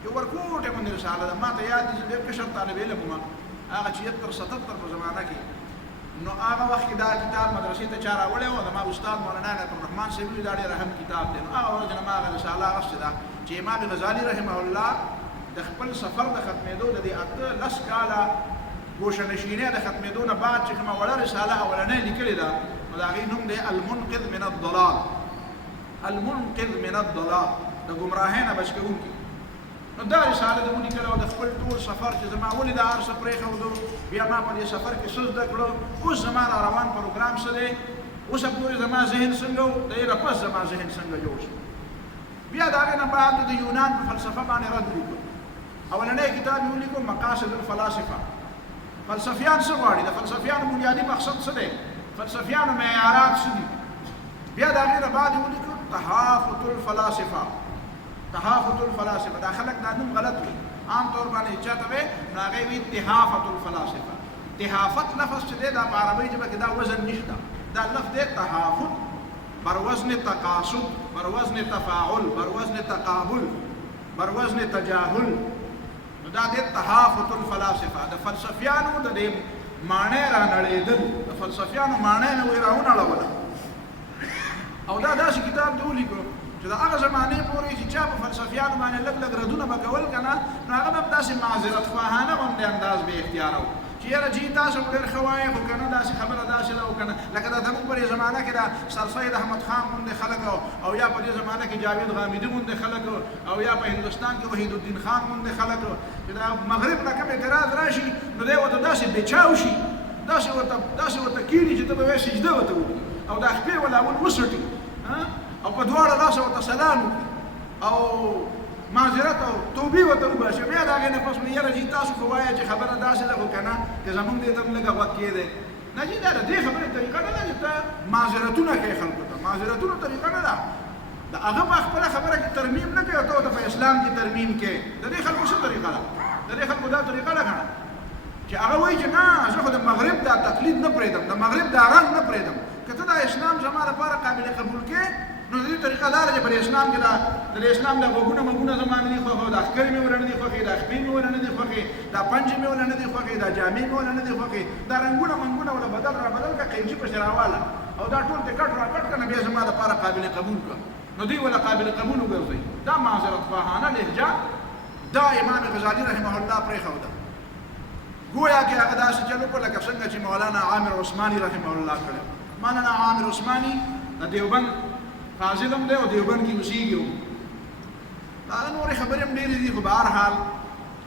یو ورکوټه باندې رساله ده ما ته یاد دي چې ډېر کشر طالب علم وم هغه 76 په زمانه کې نو هغه وخت دا کتاب مدرسې ته چا راوړی و ما استاد مولانا عبدالرحمن صاحب دا ډېر اهم کتاب دی نو هغه ورځ ما هغه رساله اخیستې ده چې امام غزالی رحمه الله د خپل سفر د ختمېدو د دې 18 کاله ګوشه‌نشینۍ د ختمېدو نه بعد چې کومه وړه رساله اولنۍ لیکلې ده نو د هغې نوم دی المنقذ من الضلال د ګمراهۍ نه بچ کوونکي نو دا رساله د ولیکله او د خپل ټول سفر چې زما ولې دا هر څه پرېښودو بیا ما په دې سفر کې څه زده کړو اوس زما را روان پروګرام څه دی اوسه پورې زما ذهن څنګه و د هغې نه پس زما ذهن څنګه جوړ شو بیا د هغې نه بعد د یونان په فلسفه باندې رد ولیکو اولنی کتاب یې ولیکو مقاصد الفلاسفه فلسفیان څه غواړي د فلسفیانو بنیادي مقصد څه دی فلسفیانو معیارات څه دي بیا د هغې نه بعد یې ولیکو تحافت الفلاسفه دا خلک دا نوم غلط وي عام طور باندې چاته وي نو هغې وي تحافت الفلاسفه تحافت لفظ چې دی دا په عربۍ ژبه کې دا وزن نشته دا لفظ دی تحافت بر وزن تقاصد بر وزن تفاعل بر وزن تقابل بر وزن تجاهل نو دا دی تحافت الفلاسفه د فلسفیانو د دې معنی را نړېدل د فلسفیانو معنی نه وی راونړوله او دا داسې کتاب دی ولیکو چې د هغه زمانې پورې چې چا په فلسفیانو باندې لږ لږ ردونه به کول که نه نو هغه به داسې معذرت خواهانه غوندې انداز به اختیاره و چې یاره جي تاسو ډېر ښه وایئ خو که نه داسې خبره داسې ده او که نه لکه دا زموږ په دې زمانه کې دا سر سید احمد خان غوندې خلک او یا په دې زمانه کې جاوید غامدي غوندې خلک او یا په هندوستان کې وحید الدین خان غوندې خلک چې دا مغرب نه کوم اعتراض راشي نو دی ورته داسې بېچاو شي داسې ورته کېني چې ته به وایې سجده ورته وکړي او دا خپې ولا اول وسټي او په دواړه لاسه ورته سلام وکړي او معذرت او توبې ورته وباسي بیا د هغې نه پس نو یاره جي تاسو خو وایه چې خبره داسې ده خو که نه که زمونږ دې ته هم لږه غوږ کېدی نه جي دا د دې خبرې طریقه نه ده چې ته معذرتونه کوې خلکو ته معذرتونو طریقه نه ده د هغه په خپله خبره کې ترمیم نه کوي او ته ورته په اسلام کې ترمیم کوې د دې خلکو څه طریقه ده د دې خلکو دا طریقه ده که نه چې هغه وایي چې نه زه خو د مغرب دا تقلید نه پرېږدم د مغرب دا رنګ نه پرېږدم که ته دا اسلام زما لپاره قابل قبول کې نو د دې طریقه دا ده چې پر اسلام کې د اسلام د غوږونه مږونه زما نه دي خوښ دا ښکرې مې ورنه دي خوښې دا خپې مې ورنه دي خوښې دا پنجې مې ورنه دي خوښې دا جامې مې ورنه دي خوښې دا رنګونه منګونه ولا بدل را بدل کړه قیمچي پسې راواله او دا ټول دې کټ را کټ کړه بیا زما لپاره قابل قبول کړه نو دوی ولا قابل قبول وګرځوي دا معذرت خواهانه لهجه دا امام غزالی رحمه الله پرېښوده گویا کې هغه داسې چل وکړه لکه څنګه چې مولانا عامر عثماني رحمه الله کړی مولانا عامر عثماني د دیوبند فاضل هم دی او دیوبند کې اوسېږي هم هغه نورې خبرې هم ډېرې دي خو به هر حال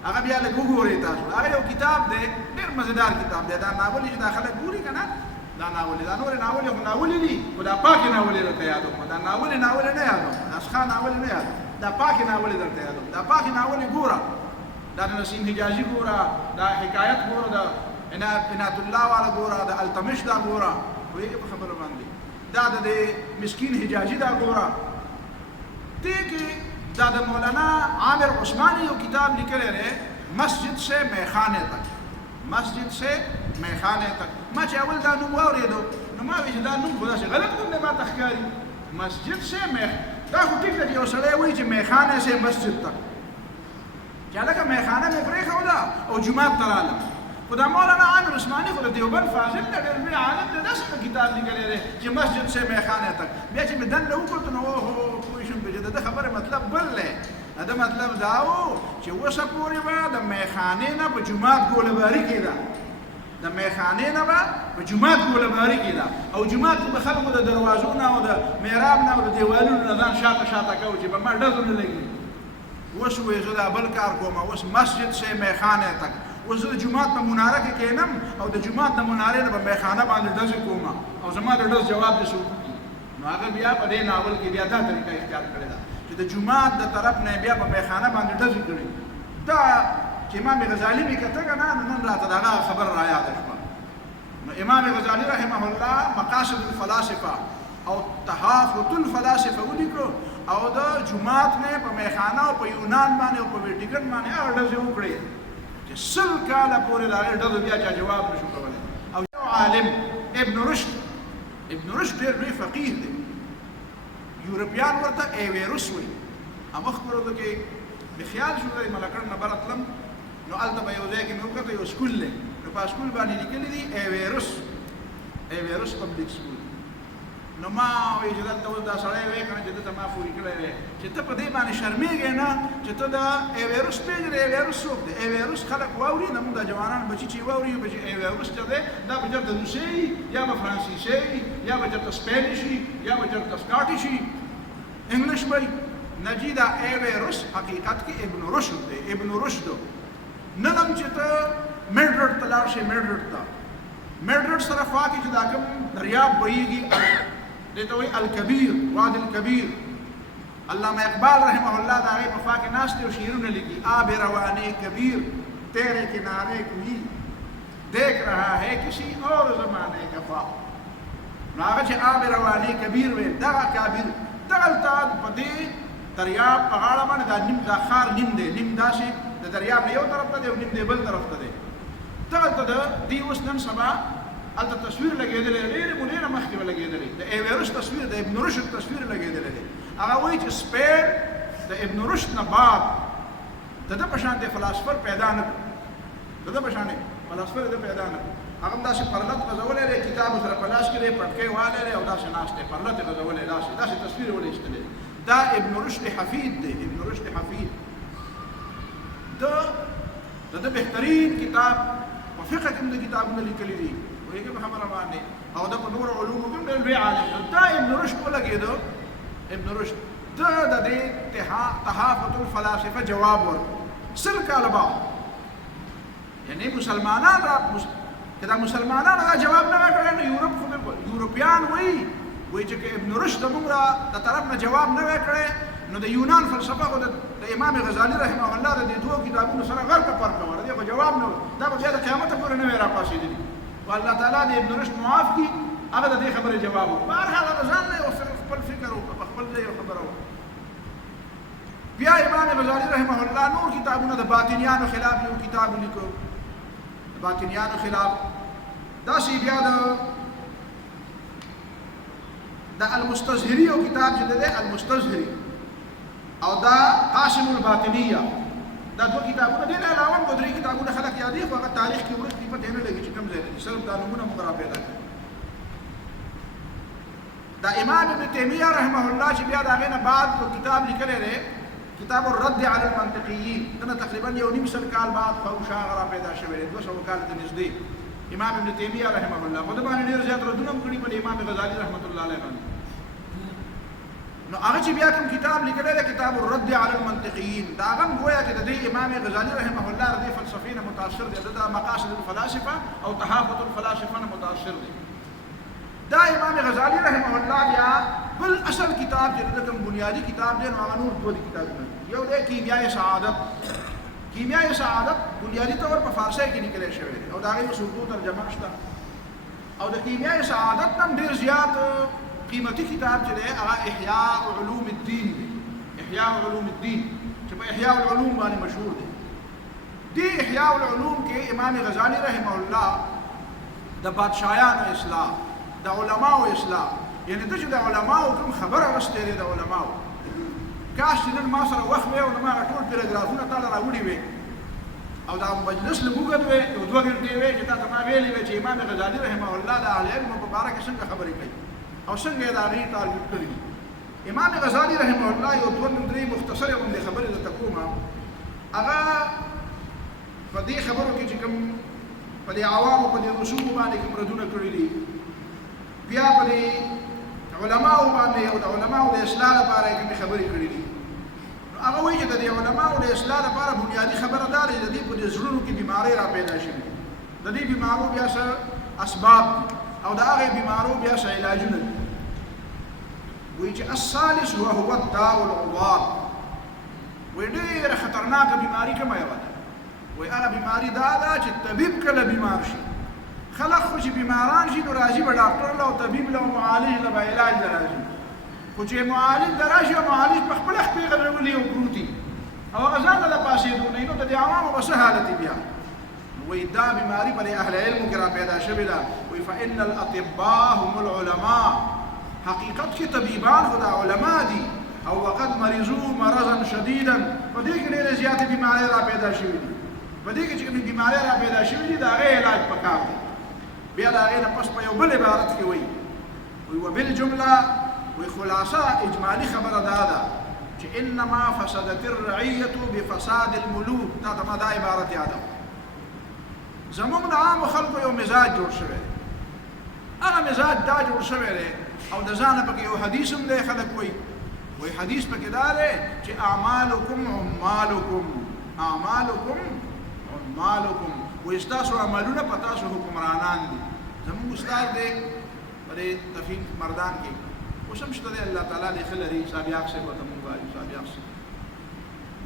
هغه بیا لږ وګورئ تاسو هغه یو کتاب دی ډېر مزېدار کتاب دی دا ناول چې دا خلک ګوري که نه دا ناولې دا نورې ناولې خو ناولې دي خو دا پاکې ناولې درته یادوم دا ناولې نه یادوم دا ښه ناولې نه یادوم دا پاکې ناولې درته یادوم دا پاکې ناولې ګوره دا د نسیم حجازي ګوره دا حکایت ګوره د عنایت الله والا ګوره د التمش دا ګوره پوهېږې په خبره باندې دا د مسکین حجازي دا ګوره دې کې دا د مولانا عامر عثماني یو کتاب لیکلی دی مسجد سے میخانے تک ما چې اول دا نوم واورېدو نو ما وایي چې دا نوم خو داسې غلط غوندې ماته ښکاري مسجد سے دا خو ټیک ده چې یو سړی وایي چې میخانې سے مسجد تک چې هلکه میخانه مې پرېښوده او جومات ته رالم. خو دا مولانا عامر عثماني خو د دیوبند فاضل دی، ډېر لوی عالم دی، داسې کتاب لیکلی دی چې مسجد سے میخانه تک. بیا چې مې دنده وکړو نو اوهو پوه شوم چې د ده خبرې مطلب بل دی. د مطلب دا و چې اوسه پورې به د میخانې نه په جومات ګولهباري کېده، د میخانې نه به په جومات ګولهباري کېده او جومات کې به خلکو د دروازو نه او د محراب نه او د دیوالونو نه ځان شاته شاته کوو چې به ما ډزو نه لګي. اوس وایي زه دا بل کار کوم، اوس مسجد سے میخانه تک، اوس زه د جومات په مناره کې کښېنم او د جومات د منارې نه به میخانه باندې ډزې کوم او زما د ډز جواب دې څوک وکړي. نو هغه بیا په دې ناول کې بیا دا طریقه اختیار کړې ده چې د جومات د طرف نه بیا په میخانه باندې ډزې کړي. دا چې امام غزالي مې کته که نه نن راته د هغه خبره رایاده شوه. نو امام غزالي رحمه الله مقاصد الفلاسفه او تحافظ الفلاسفه ولیکلو او د جومات نه په میخانه او په یونان باندې او په ویټیکن باندې هغه ډزې وکړې چې 100 کاله پورې د هغې ډزو بیا چا جواب نشو کولی. او یو عالم ابن رشد ډېر لوی فقیه دی، یورپیان ورته ایویروس وایي. مخکې ورځو کې مې خیال شو د ملکړ نه بره تلم نو هلته به یو ځای کې مې وکتل یو سکول دی، نو په سکول باندې لیکلي دي ایویروس پبلیک سکول. نو ما وایي چې دلته اوس دا سړی وایي که نه چې دلته ما پورې کړی دی چې ته په دې باندې شرمېږې نه چې ته د ایویروس پېژنې. ایویروس څوک دی؟ ایویروس خلک واوري، زموږ د جوانان بچي چې واوري چې ایویروس چې دی دا به چېرته روسي وي یا به فرانسیسي وي یا به چېرته سپینش وي یا به چېرته سکاټش وي، انګلیش به وي. نجی دا ایویروس حقیقت کې ابن رشد دی. ابن رشد نن هم چې ته میډرډ ته لاړ شې، میډرډ سره خوا کې چې دا کوم دریاب بهیږي دې ته وایي الکبیر، وادي الکبیر. علامه اقبال رحمه الله د هغې په خوا کې ناست دی او شعرونه لیکي. آب روانِ کبیر تیرے کنارے کوئی دیکھ رہا ہے کسی اور زمانے کا خواہ. نو هغه چې آب روانِ کبیر ویل دغه کابیر دغلته په دې دریاب په غاړه باندې دا ښار نیم دی، نیم داسې د دریاب نه یو طرف ته دی او نیم دی بل طرف ته دی. دغلته د دې اوس نن سبا هلته تصویر لګېدلی دی، ډېرې مودې نه مخکې به لګېدلی د ایویروس تصویر، د ابن رشد تصویر لګېدلی دی. هغه وایي چې سپین د ابن رشد نه بعد د ده په شانتې فلاسفر پیدا نه کړو، د ده په شانې فلاسفر د پیدا نه کړو. هغه هم داسې پرلت غځولی دی، کتاب سره په لاس کې دی، پټکۍ والی دی او داسې ناست دی، پرلت یې غځولی داسې تصویر یې ولې ایستلی. دا ابن رشد حفید دی، ابن رشد حفید. د ده بهترین کتاب په فقه کې هم د کتابونه لیکلي دي، پوهېږې په خبره باندې، او ده په نورو علومو کې هم ډېر لوی عالم دی. دا ابن رشد ولګېده، ابن رشد ده د دې تحافظ الفلاسفه جواب ورکړ 100 کاله بعد. یعنې مسلمانان که دا مسلمانان دا جواب نه ورکړی نو یورپیان وایي چې که ابن رشد موږ د طرف نه جواب نه وی کړی نو د یونان فلسفه خو د امام غزالي رحمه الله د دې دوو کتابونو سره غرقه فرقه وه، د دې خو جواب نه و، دا به بیا د قیامته پورې نه وی راپاڅېدلي. خو الله تعالی د ابن رشد معاف کړي، هغه د دې خبرې جواب و. بهرحال هغه ځان نه یو خپل فکر وکړه، په خپل ځای یو خبره وکړه. بیا امام غزالي رحمه الله نور کتابونه د باطنیانو خلاف یو کتاب ولیکو، د باطنیانو خلاف. داسې بیا د المستظهري یو کتاب چې دی المستظهري او دا قاسم الباطنیه، دا دوه کتابونه دې نه علاوه هم 2-3 کتابونه خلک یادوي، خو هغه تاریخ کې ورک دي، پته نه لګي چې کوم ځای دي، صرف دا نومونه موږ را پیدا کړي. دا امام ابن تیمیه رحمه الله چې بیا د هغې نه بعد کتاب لیکلی دی، کتاب الرد علی المنطقیین، دنه تقریبا 1.5 کال بعد فوشا هغه را پیدا شوی دی، 200 کال ته نږدې. امام ابن تیمیه رحمه الله خو د باندې ډېر زیات ردونه هم کړي په امام غزالي رحمت الله علیه باندې. نو هغه چې بیا کوم کتاب لیکلی دی کتاب الرد علی المنطقیین، دا هغه هم گویا چې د دې امام غزالي رحمه الله د دې فلسفې نه متاثر دی، د مقاصد الفلاسفه او تحافظ الفلاسفه نه متاثر دی. دا امام غزالي رحمه الله بیا بل اصل کتاب چې د کوم بنیادی کتاب دی نو هغه نور 2 کتابونه، یو دی کیمیای سعادت. کیمیای سعادت بنیادی طور په فارسی کې لیکلی شوی دی او د هغې په اردو ترجمه شته. او د کیمیای سعادت نه هم ډېر زیات قیمتي کتاب چې دی هغه احیاء علوم الدین دی، احیاء علوم الدین چې په احیاء العلوم باندې مشهور دی. دې احیاء العلوم کې امام غزالي رحمه الله د بادشاهانو اصلاح، د علماو اصلاح، یعنې ته چې د علماو کوم خبره غوښتې دی د علماو کاش چې نن ما سره وخت وی او ما ټول پیراګرافونه تعالی راوړي وي او دا مجلس لموږ وي او دوه ګنټې وي چې تاسو ما ویلې وي چې امام غزالی رحمه الله د اهل علم په اړه کې څنګه خبرې کوي او څنګه دا غي ټارګټ کړی امام غزالی رحمه الله یو دوه درې مختصره باندې خبرې د تکوما هغه په دې خبرو کې چې کوم په دې عوامو په دې رسوم باندې کوم ردونه کړی دي بیا په دې علماء باندې او د علماء د اصلاح لپاره کوم خبرې کړې دي نو هغه وایي چې د علماء د اصلاح لپاره بنیادی خبره دا ده چې د دې په زړونو کې بیماری را پیدا شي د دې بیمارو بیا څه اسباب او د هغه بیمارو بیا څه علاجونه دي وایي چې الثالث وهو الداء العضال وایي ډېره خطرناکه بیماری کومه یوه ده وایي هغه بیماری دا ده چې طبیب کله بیمار شي خلق خو چې بیماران شي نو راځي به ډاکټر له او طبیب له او معالج له به علاج له راځي خو چې معالج له راشي او معالج په خپله خپې غځولي او پروتي او هغه ځان له پاسېدو نه نو د دې عوامو به څه حالت بیا وایي دا بیماري په اهل علمو کې را پیدا شوې ده وایي فإن الأطباء هم العلماء حقیقت کې طبیبان خو د علما دي او وقد مرضوا مرضا شدیدا په دې کې ډېرې زیاتې بیمارۍ را پیدا شوې دي په دې کې چې کومې بیمارۍ را پیدا شوې دي د هغې علاج پکار دی بیا د هغې نه پس په یو بل عبارت کې وایي وبالجمله وایي خلاصه اجمالي خبره دا ده چې انما فسدت الرعیة بفساد الملوک تا ته ما دا عبارت یاده زموږ د عامو خلکو یو مزاج جوړ شوی دی هغه مزاج دا جوړ شوی دی او د ځانه پکې یو حدیث هم دی خلک وایي وایي حدیث پکې دا دی چې اعمالکم عمالکم وایي ستاسو عملونه په تاسو حکمرانان دي زموږ استاد دی په دې تفهیم مردان کې اوس هم شته دی الله تعالی دې ښه لري صابیاق صاحب ورته مونږ وایو صابیاق صاحب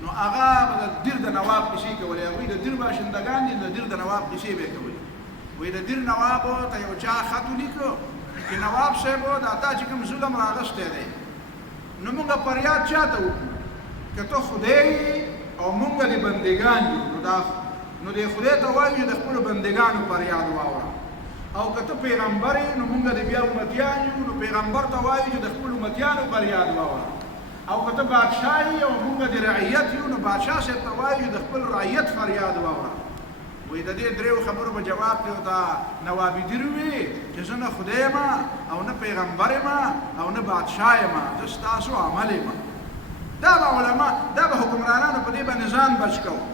نو هغه به د دیر د نواب کیسې کولې هغوی د دیر باشندګان دي د دیر د نواب کیسې به یې کولې وایي د دیر نوابو ته یو چا خط ولیکو چې نواب صاحب دا تا چې کوم ظلم راغستی دی نو مونږ فریاد چاته وکړو که ته خدای او مونږ د بندګان یو نو د خدای ته وایو چې د خپلو بندګانو فریاد واوره او که ته پیغمبر یې نو مونږ د بیا امتیان یو نو پیغمبر ته وایو چې د خپلو امتیانو فریاد واوره او که ته بادشاه یې او مونږ د رعیت یو نو بادشاه صاحب ته وایو چې د خپل رعیت فریاد واوره وایي د دې دریو خبرو به جواب دی ورته نوابي دیر وي چې زه نه خدای یم او نه پیغمبر یم او نه بادشاه یم زه ستاسو عمل یم دا به علما دا به حکمرانانو په دې باندې ځان بچ کوو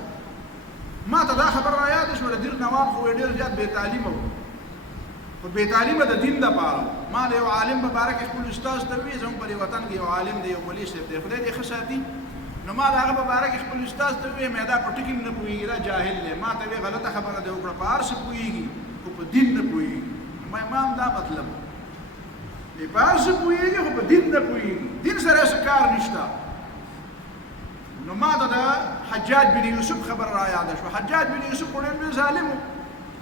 ما ته دا خبر را یاد شوه د دیر نواب خو ډېر زیات بې تعلیمه و خو بې تعلیمه د دین دپاره ما د یو عالم په باره کې خپل استاذ ته وویل زموږ په دې وطن کې یو عالم دی یو مولي صاحب دی خدای دې ښه ساتي نو ما د هغه په باره کې خپل استاذ ته وویل دا په ټکي نه پوهېږي دا جاهل دی ما ته ویې غلطه خبره دی وکړه په هر څه پوهېږي خو په دین نه پوهېږي ما هم دا مطلب دی په هر څه پوهېږي خو په دین نه پوهېږي دین سره یې څه کار نشته نو ما ته د حجاج بن یوسف خبر را یاده شوه حجاج بن یوسف خو ډېر لوی ظالم و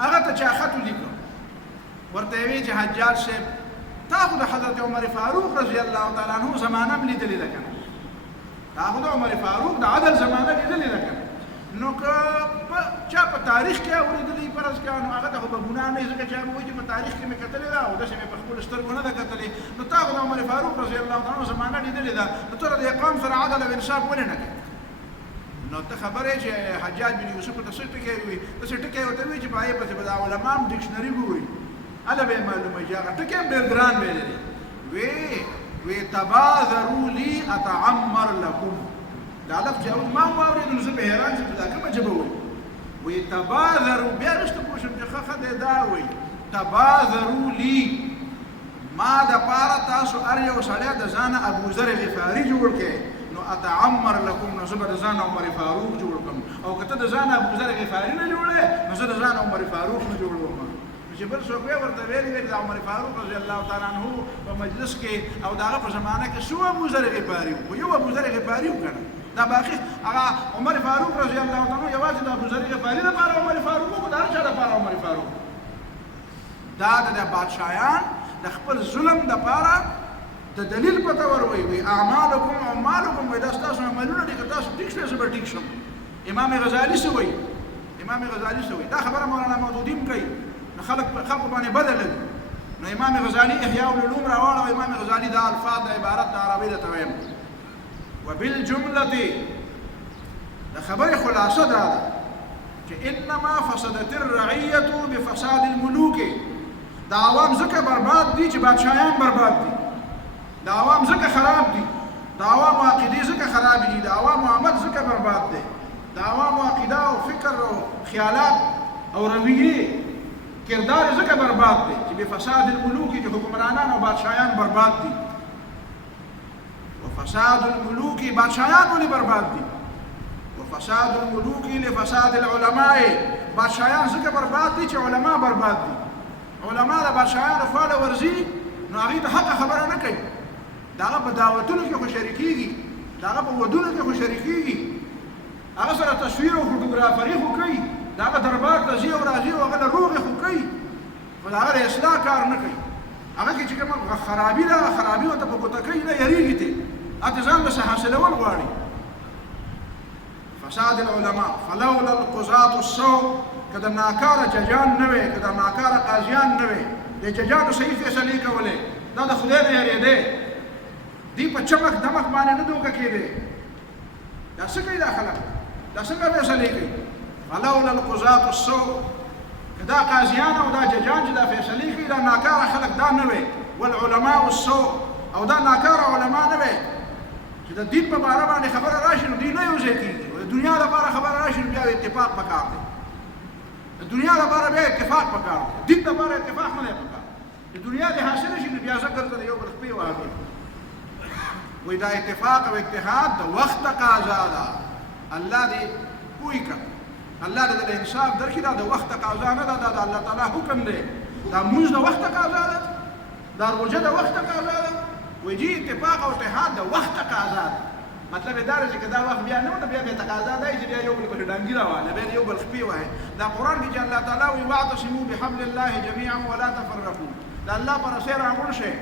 هغه ته چا خط ولیکه ورته یې ویل چې حجاج صاحب تا خو د حضرت عمر فاروق رضی الله تعالی عنه زمانه هم لیدلې ده که نه تا خو د عمر فاروق د عدل زمانه لیدلې ده که نه نو که چا په تاریخ کې اورېدلي فرض کړه نو هغه ته خو به ګناه نه وي ځکه چې هغه وایي چې په تاریخ کې مې کتلې ده او داسې مې په خپلو سترګو نه ده کتلې نو تا خو د عمر فاروق رضی الله تعالی عنه زمانه لیدلې ده نو ته د قوم سره عدل او انصاف ولې نه کوې نو ته خبر یې چې حجاج بن یوسف ته څه ټکی وي داسې ټکی ورته وایي چې په هغې پسې به د علما هم ډکشنري ګوري هله به یې معلومېږي هغه ټکی هم ډېر ګران ویلی دی وی تباذروا لي اتعمر لكم دا لفظ چې ما واورېدو نو زه په حیران شم چې دا کومه ژبه وایي وی تباذروا بیا وروسته پوه شم چې ښه دی دا وایي تباذروا لي ما دپاره تاسو هر یو سړی د ځانه ابوذر غفاري جوړ کړئ نو اتعمر لكم نو زه به د ځانه عمر فاروق جوړ کړم او که ته د ځانه ابوذر غفاري نه جوړې نو زه د ځانه عمر فاروق نه جوړوم چې بل څوک یې ورته ویلي د عمر فاروق رضی الله تعالی عنه په مجلس کې او د هغه په زمانه کې څو ابوذر غفاري وو یو ابوذر غفاري و که نه دا باقي هغه عمر فاروق رضی الله تعالی عنه یوازې د ابوذر غفاري لپاره عمر فاروق و د هر چا لپاره عمر فاروق دا د بادشاهیان د خپل ظلم دپاره د دلیل په تور وایي اعمالکم عمالکم وایي دا ستاسو عملونه دي که تاسو ټیک شوئ زه به ټیک شم امام غزالي څه وایي دا خبره مولانا مودودي هم کوي نو خلقو باندې بده لګي نو امام غزالي احیاء العلوم راوړه او امام غزالي دا الفاظ د عبارت د عربۍ درته وایم وبالجملة خبر خلاصة هذا إنما فسدت الرعية بفساد الملوك. دا عوام زکه برباد دي چې بادشاہان برباد دي، دا عوام زکه خراب دي، دا عوام عقیده زکه خراب دي، دا عوام عمل زکه برباد دي، دا عوام عقیده او فکر او خیالات او رویه کردار زکه برباد دي چې بفساد الملوک چې حکمرانان او بادشاہان برباد دي. وفساد الملوك بادشاہان ولې برباد دي؟ وفساد الملوك لفساد العلماء بادشاہان زکه برباد دي چې علما برباد دي. علما د بادشاہانو خواله ورځي نو هغوی د حقه خبره نه کوي، د هغه په دعوتونو کې خو شریکېږي، د هغه په ودونو کې خو شریکېږي، هغه سره تصویر او فوټوګرافري خو کوي، د هغه دربار ته ځي او راځي او هغه له روغې خو کوي، خو د هغه د اصلاح کار نه کوي. هغه کې چې کومه خرابي ده هغه خرابي ورته په ګوته کوي، نه یېرېږي ترې، هلته ځان له څه حاصلول غواړي. فساد العلماء فلولا القضاة السوء که د ناکاره ججان نه وی، که د ناکاره قاضیان نه وی، د ججانو صحیح فیصلې کولې، دا د خدای نه یېرېدی، دوی په چمک دمک باندې نه دوکه کېدی. دا څه کوي دا خلک؟ دا څنګه فیصلې کوي؟ فلولا القضاة السوء که دا قاضیان او دا ججان چې دا فیصلې کوي دا ناکاره خلک دا نه وی، والعلماء السوء او دا ناکاره علما نه وی چې د دین په باره باندې خبره راشي نو دوی نه یو ځای کېږي. د دنیا لپاره خبره راشي نو بیا اتفاق پکار دی، د دنیا لپاره بیا اتفاق پکار دی، دین لپاره اتفاق نه دی پکار. د دنیا دې حاصله شي نو بیا ذکر د یو بل خپې وهګي. وایي دا اتفاق او اتحاد د وخت تقاضا ده. الله دې پوه کړه، الله دې د انصاف درکړي، دا د وخت تقاضا نه ده، دا د الله تعالی حکم دی. دا مونځ د وخت تقاضا ده، دا روژه د وخت تقاضا ده. وایي جي اتفاق او اتحاد د وخت تقاضا ده. مطلب دا دی چې دا وخت بیا نه و، بیا تقاضا دی چې بیا یو بل پسې ډانګي راواله، بیا یو بل خپې وهي. دا قرآن کې چې الله تعالی وایي واعتصموا بحبل الله جميعا ولا تفرقوا، د الله په رسۍ راغونډ شئ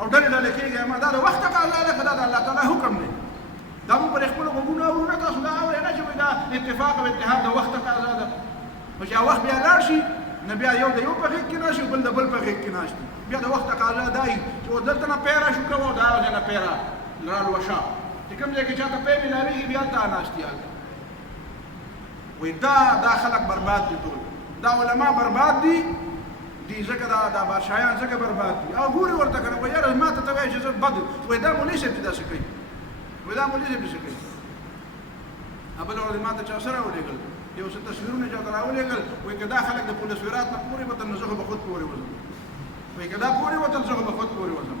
او ډلې ډلې کېږئ. اما دا د وخت تقاضا ده که دا د الله تعالی حکم دی؟ دا مو پر خپلو غوږونو اورو نه، تاسو دا اورئ نه چې دا اتفاق او اتحاد د وخت تقاضا ده. خو چې وخت بیا لاړ شي نو بیا یو د یو په غېږ کې ناست شي، بل د بل په غېږ کې ناست دي. بیا د وخت تقاضا دا وي چې دلته نه پیره شو کوه او دا ځای نه پیره رالوشه، چې کوم ځای کې چاته پی ملاوېږي بیا هلته ناست دي. هلته وایي دا خلک برباد دي، ټول دا علما برباد دي، ځکه دا بادشاهیان ځکه برباد دي. او ګورې ورته که نه وایي یاره ما ته ته وایي چې زه بد، وایي دا مولوي صاحب چې داسې کوي، وایي دا مولوي صاحب داسې کوي. بله ورځ ما ته چا سره راولېږل، یو څه تصویرونه چاته راولېږل، وایي که دا خلک د پولسویرات نه پورې وتل نو زه خو به خود پورې وځم، وایي که دا پورې وتل زه خو به خود پورې وځم.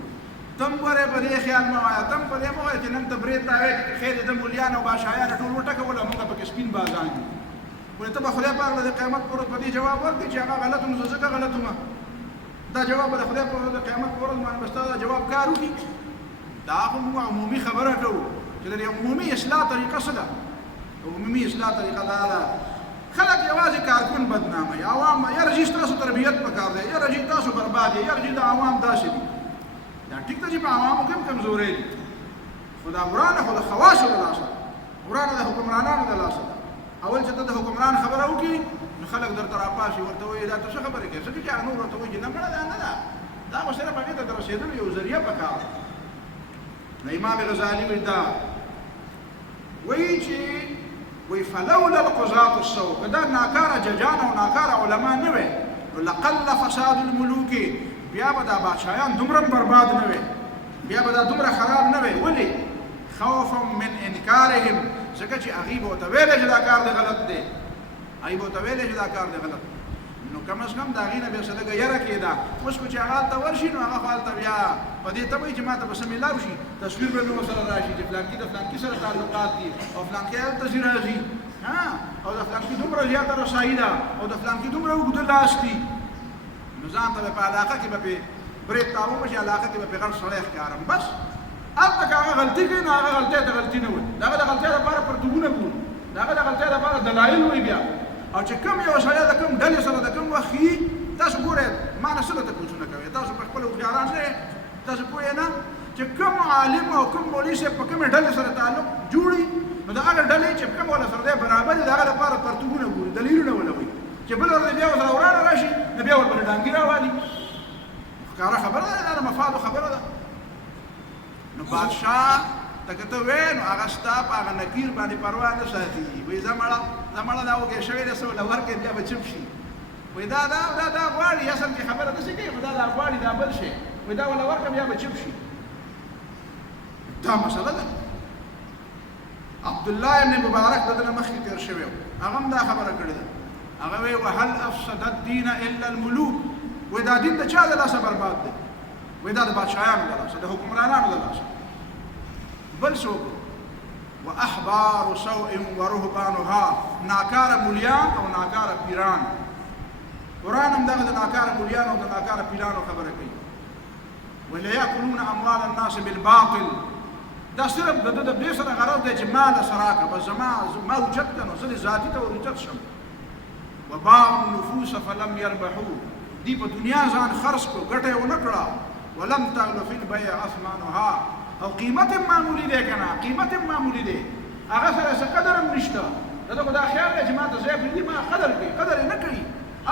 تم ورې په دې خیال مه وایه، تم په دې مه وایه چې نن ته برید راوایې چې خیر د مولیان او بادشاهیان ټول وټکول او موږ پکې سپین بازان دي. وایي ته به خدای پاک له د قیامت په ورځ په دې جواب ورکړې چې هغه غلط وم زه ځکه غلط وم. دا جواب به د خدای په ورځ د قیامت په ورځ باندې به ستا دا جواب کار وکړي. دا خو موږ عمومي خبره کوو چې د دې عمومي اصلاح طریقه څه ده؟ عمومي اصلاح طریقه دا ده خلک یوازې کارکون بدناموي، عوام یاره جي ستاسو تربیت پکار دی، یاره جي تاسو برباد یې، یاره جي د عوام داسې دي. دا ټیک ده چې په عوامو کې هم کمزورۍ دي، خو دا ورانه خو د خواصو د لاسه ده، ورانه د حکمرانانو د لاسه ده. اول چې ته د حکمران خبره وکړي نو خلک درته راپاشي، ورته وایي دا ته څه خبرې کوې؟ ځکه چې هغه نور ورته وایي چې نه مړه دا نه ده، دا به صرف هغې ته د رسېدلو یو ذریعه پکار ده. نو امام غزالي وایي دا وایي چې وایي فلولا القضاة السوء که دا ناکاره ججان او ناکاره علما نه وی نو لقل فساد الملوک، بیا به دا بادشاهیان دومره برباد نه وی، بیا به دا دومره خراب نه وی. ولې؟ خوفا من انکارهم، ځکه چې هغوی به ورته ویلی چې دا کار دی غلط دی، هغوی به ورته ویلی چې دا کار دی غلط، نو کم از کم د هغې نه بیا څه لږه یره کېده. اوس خو چې هغه هلته ورشي نو هغه خو هلته بیا په دې ته وایي چې ما ته به څه میلاو شي، تصویر به مې ورسره راشي چې فلانکي د فلانکي سره تعلقات دي او فلانکي هلته ځي راځي، او د فلانکي دومره زیاته رسایي ده او د فلانکي دومره اوږده لاس دي، نو ځان ته به په علاقه کې به پرې برید تاوم شي، علاقه کې به پرې غټ سړی ښکارم. بس هلته که هغه غلطي کوي نو هغه غلطۍ ته غلطي نه وایي، د هغه د غلطۍ لپاره پرتوګونه ګوري، د هغه د غلطۍ لپاره دلایل وایي بیا. او چې کوم یو سړی د کوم ډلې سره د کوم وخت ښي، تاسو ګورئ ما نه څه درته کوچونه کوئ، تاسو په خپله هوښیاران نه یې، تاسو پوه یې نه چې کوم عالم او کوم مولوي صاحب په کومې ډلې سره تعلق جوړي نو د هغه ډلې چې کوم وله سره دی برابر دي د هغه لپاره پرتوګونه ګوري، دلیلونه ونه وایي چې بله ورځ بیا ورسره ورانه راشي نو بیا ورباندې ډانګي راوالي. ښکاره خبره ده، دا د مفادو خبره ده. نو بادشاه ته که ته وې نو هغه ستا په هغه نکیر باندې پروا نه ساتي وایي زه مړه دا وږی شوی دی څه ورله ورکړې بیا به چپ شي وایي دا غواړي اصل کې خبره داسې کوي خو دا غواړي دا بل شی وایي دا ورله ورکړه بیا به چپ شي دا مسله ده عبدالله ابن مبارک د دنه مخکې تېر شوی هغه هم دا خبره کړې ده هغه وایي وهل افسد الدین الا الملوک وایي دا دین د چا د لاسه برباد دی وایي دا د بادشاهانو د لاسه د حکمرانانو د لاسه بل څوک واحبار سوء ورهبانها ناکاره مولیان او ناکاره پیران قرآن هم دغه د ناکاره مولیانو او د ناکاره پیرانو خبره کوي وليأكلون اموال الناس بالباطل دا صرف د دې سره غرض دی چې مال سره راکړه بس ما اوچت ده نو زه ذاتي ته اوچت شم وباعوا النفوس فلم يربحوا دی په دنیا ځان خرڅ کړو ګټه یې ونه کړه ولم تغلو فی البيع اثمانها او قیمت معمولی دی که نه قیمت معمولی دی هغه سره څه قدر هم نشته دته خو دا خیال دی چې ما ته ځای پرېږدي ما قدر کوي قدر یې نه کوي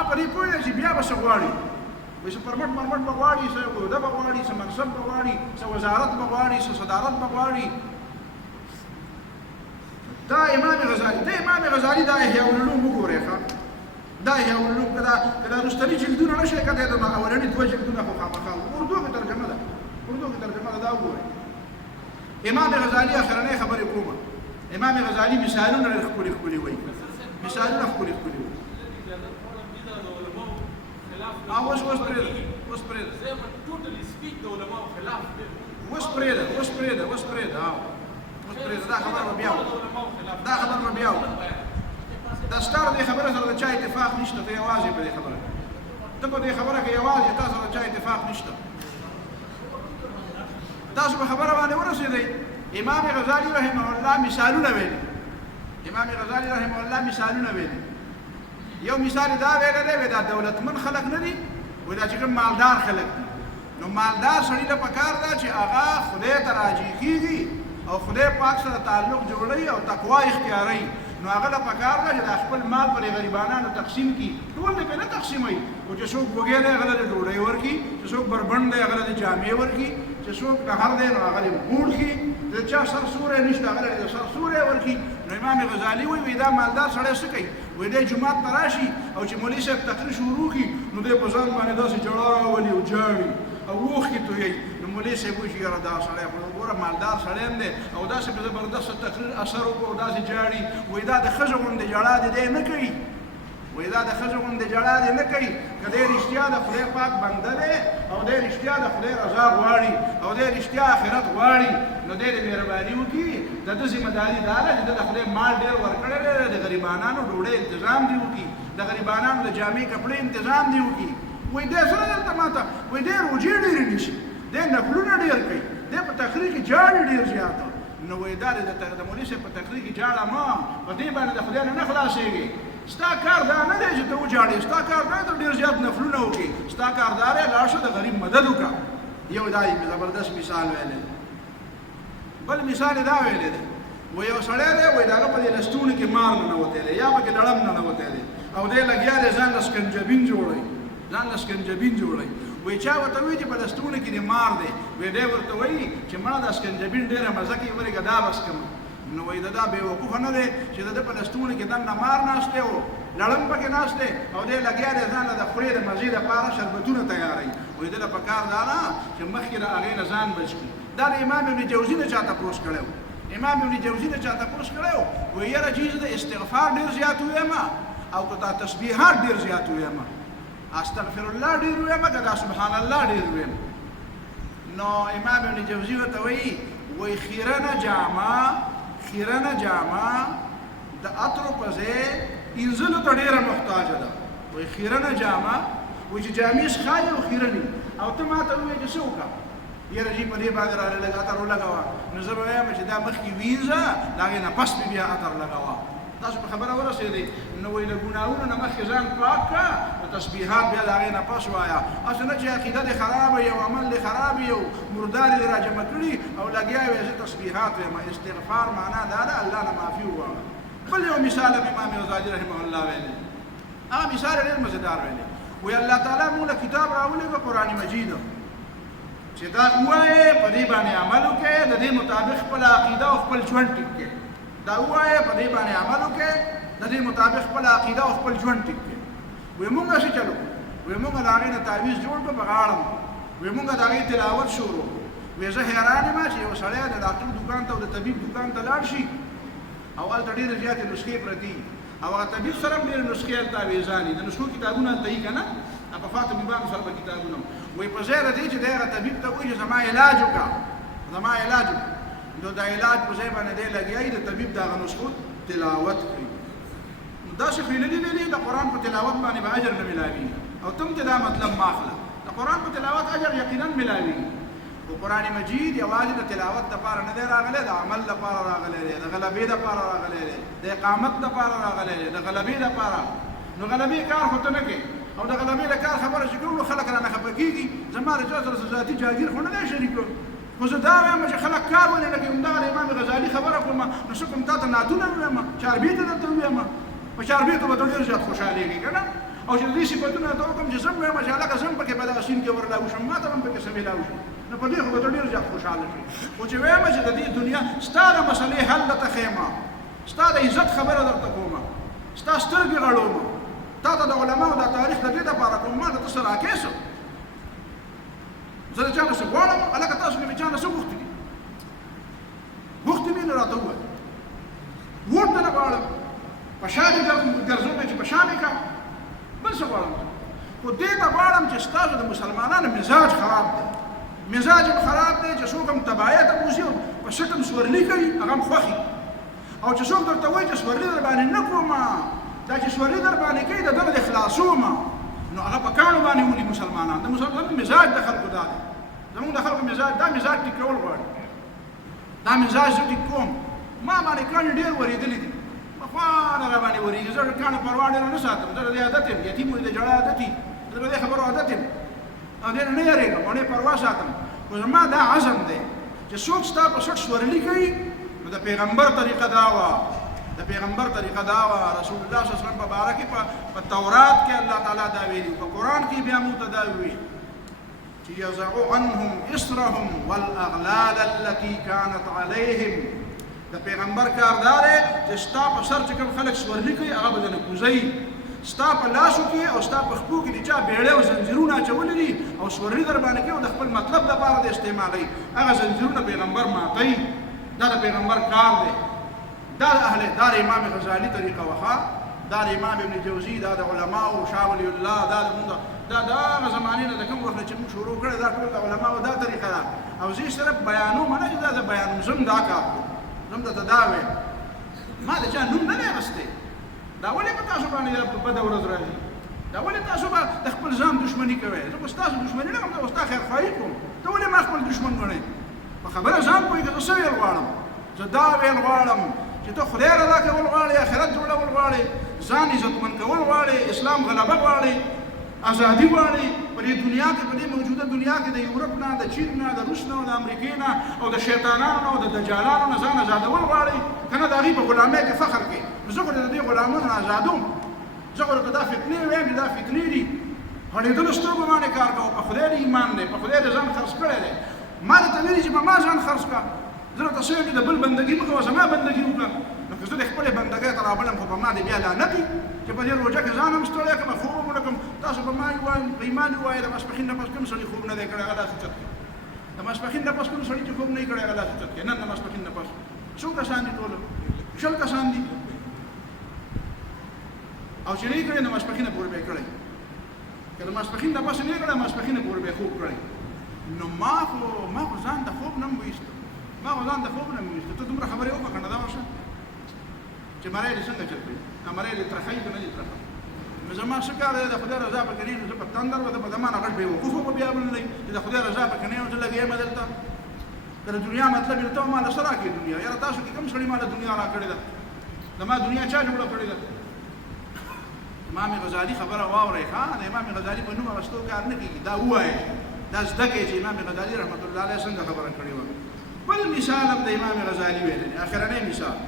په دې پوه دی چې بیا به څه غواړي وایي څه پرمټ مرمټ به غواړي څه عهده به غواړي څه منصب به غواړي څه وزارت به غواړي څه صدارت به غواړي دا امام غزالي دا احیاء العلوم وګورئ ښه دا احیاء العلوم که دا رستني جلدونه نه شئ کتلی د اولني دوه جلدونه خو خامخا اردو کې ترجمه ده دا وګورئ امام غزالي اخرنۍ خبرې کومه امام غزالي مثالونه ډېر ښکلي وایي مثالونه ښکلي وایي اوس پرېږده دا خبر به بیا دا ستا د دې خبره سره د چا اتفاق نشته ته یوازې په دې خبره ته په دې خبره کې یوازې تا سره د چا اتفاق نشته تاسو په خبره باندې ورسېدئ امام غزالي رحمه الله مثالونه ویلي یو مثال دا ویلی دی دا دولتمن خلک نه دي وایي دا چې کوم مالدار خلک دي نو مالدار سړي ته پکار ده چې هغه خدای ته راجع کېږي او خدای پاک سره تعلق جوړوي او تقوا اختیاروي نو هغه له پکار ده چې د خپل مال پر غریبانانو تقسیم کړي ټول دې پرې نه تقسیموي خو چې څوک وږی دی هغه له ډوډۍ ورکړي چې څوک بربنډ دی هغه له جامې ورکړي چې څوک نهر دی نو هغه له موړ کړي د چا سر سوری نشته هغه له سر سوری ورکړي نو امام غزالي وایي دا مالدار سړی څه کوي وایي دی جومات ته راشي او چې مولوي صاحب تقریر شروع کړي نو دی په ځان باندې داسې ژړا راولي او ژاړي او اوښکې تویوي نو مولوي صاحب وایي چې یاره دا سړی خو ګوره مالدار سړی هم دی او داسې په زبردست تقریر اثر وکړو او داسې ژاړي وایي دا د ښځو غوندې ژړا دی نه کوي وایي دا د ښځو غوندې ژړا دی نه کوي که دی رښتیا د خدای پاک بنده دی او دی رښتیا د خدای رضا غواړي او دی رښتیا آخرت غواړي نو دی دې مهرباني وکړي د ده ذمهداري دا ده چې ده د خدای مال ډېر ورکړی دی د غریبانانو ډوډۍ انتظام دې وکړي د غریبانانو د جامې کپړې انتظام دې وکړي وایي دی سره دلته ما ته وایي دی روجې ډېرې نیسي دی نفلونه ډېر کوي دی په تقریر کې ژاړي ډېر زیاته نو وایي دا د مولوي صاحب په تقریر کې ژاړه مه په دې باندې د خدای نه خلاصېږي ستا کار دا نه دی چې ته وژاړې ستا کار دا ته ډېر زیات نفلونه وکړي ستا کار دا دی لاړ شه د غریب مدد وکړه یو دا زبردست مثال ویلی دی بل مثال یې دا ویلی دی وایي یو سړی دی وایي د هغه په دې لستوڼي کې مار ننوتی دی یا پکې لړم ننوتی دی او دی لګیا دی ځان له سکنجبین جوړوي وایي چا ورته وایي چې په لستوڼي کې دې مار دی وایي دی ورته وایي چې مړه دا سکنجبین ډېره مزه کوي ورېږه دا بس کړم نو وایي دا بېوقوفه نه دی چې د ده په لستوڼي کې دننه مار ناست دی او لړم پکې ناست دی او دی لګیا دی ځان له د خولې د مزې دپاره شربتونه تیاروي وایي ده له پکار دا نه چې مخکې د هغې نه ځان بچ کړي دا د امام ابن جوزي نه چا تپوس کړی و وایي یاره چې زه د استغفار ډېر زیات ویم او که دا تسبیحات ډېر زیات ویم استغفر الله ډېر ویم که دا سبحان الله ډېر ویم نو امام ابن جوزي ورته وایي خیرنه جامه د عطرو په ځای انځلو ته ډېره محتاجه ده وایي خیرنه جامه وایي چې جامې ښایي او خیرنې او ته ما ته ووایې چې څه وکړه یاره جي په دې باندې را لږ عطر ولګوه نو زه به وایم چې دا مخکې وینځه د هغې نه پس مې بیا عطر لګوه تاسو په خبره ورسېدئ نو وایي له ګناهونو نه مخکې ځان پاک کړه نو تسبیحات بیا د هغې نه پس وایه هسې نه چې عقیده دې خرابه وي او عمل دې خراب وي او مردار دې راجمع کړي او لګیا وي زه تسبیحات وایم استغفار معنا دا ده الله نه معافي وغواړه بل یو مثال امام غزالي رحمه الله ویلی هغه مثال ډېر مزېدار ویلی وایي الله تعالی موږ له کتاب راولېږه قرآن مجید چې دا وایې په دې باندې عمل وکړې د دې مطابق خپل عقیده او خپل ژوند ټیک کړې دا وایې په دې باندې عمل وکړې د دې مطابق خپل عقیده او خپل ژوند ټیک کړې وایي مونږ څه چلو وایي مونږ د هغې نه تعویض جوړ کړو په غاړه وایي مونږ د هغې تلاوت شروع وایي زه حیران یم چې یو سړی د ډاکټر دکان ته او د طبیب دکان ته لاړ شي او هلته ډېرې زیاتې نسخې پرتې او هغه طبیب سره هم ډېرې نسخې هلته اویزانې د نسخو کتابونه هلته یي که نه په فاطمې بانو سره به کتابونه وایي په ځای د دې چې دی هغه طبیب ته وایي چې زما علاج وکړه زما علاج وکړه نو د علاج په ځای باندې دی لګیا د طبیب د هغه نسخو تلاوت کوي نو داسې خو یې نه دي ویلي د قرآن په تلاوت باندې به اجر نه ملاوېږي او ته هم ته دا مطلب ما اخله د قرآن په تلاوت اجر یقینا ملاوېږي خو قرآن مجید یوازې د تلاوت دپاره نه دی راغلی د عمل دپاره راغلی دی د غلبې دپاره راغلی دی د اقامت دپاره راغلی دی د غلبې دپاره نو غلبې کار خو ته نه کوې او د غلبې د کار خبره چې کوم نو خلک رانه خفه کېږي زما د چا سره ذاتي جاګیر خو نه دی شریک خو زه دا وایم چې خلک کار ولې نه کوي همدغه د امام غزالي خبره کوم نو څه کوم تا ته نعتونه ووایم چاربیته درته ووایم په چاربیتو به ته ډېر زیات خوشحالېږي که نه او چې د دې صفتونه ته وکړم چې زه هم وایم چې هلکه زه هم پکې په دغه سین کې ورلاو شم ما ته هم پکې څه میلاو شي نو په دې خو به ته ډېر زیات خوشحاله شي خو چې وایم چې د دې دنیا ستا د مسلې حل درته ښیم ستا د عزت خبره درته کوم ستا سترګې غړوم تا ته د علماو دا تاریخ د دې دپاره کوم ما ته ته څه راکېسم زه د چا نه څه غواړم هلکه تاسو مې د چا نه څه غوښتي دي غوښتي مې نو راته ووایه ووټ ته نه غواړم په شا دې ګرځوم چې په شا مې کا بل څه غواړم خو دې ته غواړم چې ستاسو د مسلمانانو مزاج خراب دی مزاج هم خراب دی چې څوک هم تبعیه ته بوځي او په شک هم سورلي کوي هغه هم خوښي او چې څوک درته وایي چې سورلي در باندې نه کوم دا چې سورلي در باندې کوي د دغه د خلاصوم نو هغه په کاڼو باندې ولي مسلمانان د مسلمانانو مزاج د خلکو دا دی زمونږ د خلکو مزاج دا مزاج ټیکول غواړي دا مزاج زه ټیک کوم ما باندې کاڼي ډېر ورېدلي دي پخوا نه را باندې ورېږي زه د کاڼو پروا ډېره نه ساتم زه د دې عادت یم یتیم وي د ژړا عادت وي زه د دې خبرو عادت یم او دې نه یېرېږم او نه پروا ساتم خو زما دا عزم دی چې څوک ستا په سټ سورلي کوي نو د پیغمبر طریقه دا وه د پیغمبر طریقه دا وه رسول الله صلی الله علیه وسلم په باره کې په تورات کې الله تعالی دا ویلي په قرآن کې بیا موږ ته دا وویل چې یضع عنهم اسرهم والاغلال التي كانت عليهم د پیغمبر کار دا دی چې ستا په سر چې کوم خلک سورلي کوي هغه به درنه کوزوي ستا په لاسو کې او ستا په خپو کې د چا بیړۍ او زنځیرونه اچولي دي او سورلي در باندې کوي او د خپل مطلب دپاره د استعمالوي هغه زنځیرونه پیغمبر ماتوي دا د پیغمبر کار دی دا د امام غزالي طریقه وخا دا د امام ابن جوزي دا د علماو شاه ولی الله دا د مونږ دا د هغه زمانې نه د کوم وخت چې موږ شروع کړی دا ټول د علماو دا طریقه ده او زه صرف بیانوم نه چې دا زه بیانوم زه هم دا کار کوم زه هم درته دا وایم ما د چا نوم نه دی اخیستی دا ولې په تاسو باندې بده ورځ راځي دا ولې تاسو به د خپل ځان دښمني کوئ زه خو ستاسو دښمني نه کوم زه ستا خیرخواهي کوم ته ولې ما خپل دښمن ګڼئ په خبره ځان پوهېږه زه څه ویل غواړم زه دا ویل غواړم چې ته خدای رضا کول غواړې آخرت جوړول غواړې ځان عزتمند کول غواړې اسلام غلبه غواړې ازادي غواړې په دې دنیا کې په دې موجوده دنیا کې د یورپ نه د چین نه د روس نه او د امریکې نه او د شیطانانو نه او د دجالانو نه ځان ازادول غواړې که نه د هغوی په غلامۍ کې فخر کوې زه خو د دې غلامانو نه ازادوم زه خو درته دا فتنې وایم چې دا فتنې دي غړېدلو سترګو باندې کار کوه په خدای د ایمان دی په خدای د ځان خرڅ کړی دی ما درته ویلي چې په ما ځان خرڅ کړه زه درته څه وایم چې د بل بندګي مه کوه زما بندګي وکړه نو که زه د خپلې بندګۍ ته رابلم خو په ما دې بیا لعنت وي چې په دې روژه کې ځان هم ستړی کړم خوب هم ونه کړم تاسو په ما ووایم په ایمان ووایه د ماسپښین نه پس کوم سړي خوب نه دی کړی هغه داسې چت کړي د ماسپښین نه پس کوم سړي چې خوب نه یې کړی هغه داسې چت کړي نن د ماسپښین نه پس څو کسان دي ټولو 20 کسان دي او چې نه یې کړی د ماسپښینه پورې به یې کړی که د ماسپښین نه پس نه یې کړی ماسپښینه پورې به یې خوب کړی نو ما خو ځان د خوب نه هم وایسته ما خو ځان د خوب نه هم وایسته ته دومره خبرې وکړه که نه دا ورشه چې مری دې څنګه چل کړي مری دې ترخی که نه دې ترخه نو زما څه کار دی د خدای رضا پکې نه نو زه په تندر به د ما نه غټ بېوقوف به بیا بللی چې د خدای رضا پکې نه یم زه لګېږم دلته که د دنیا مطلب یې ته ما له څه راکړې دنیا یاره تاسو کې کوم سړي ما له دنیا راکړې ده د ما دنیا چا جوړه کړې ده امام غزالي خبره واورئ ښه د امام غزالي په نوم اخیستو کار نه کېږي دا ووایئ دا زده کړئ چې امام غزالي رحمت الله علیه څنګه خبره کړې وه بل مثال هم د امام غزالي ویلی دی اخرنی مثال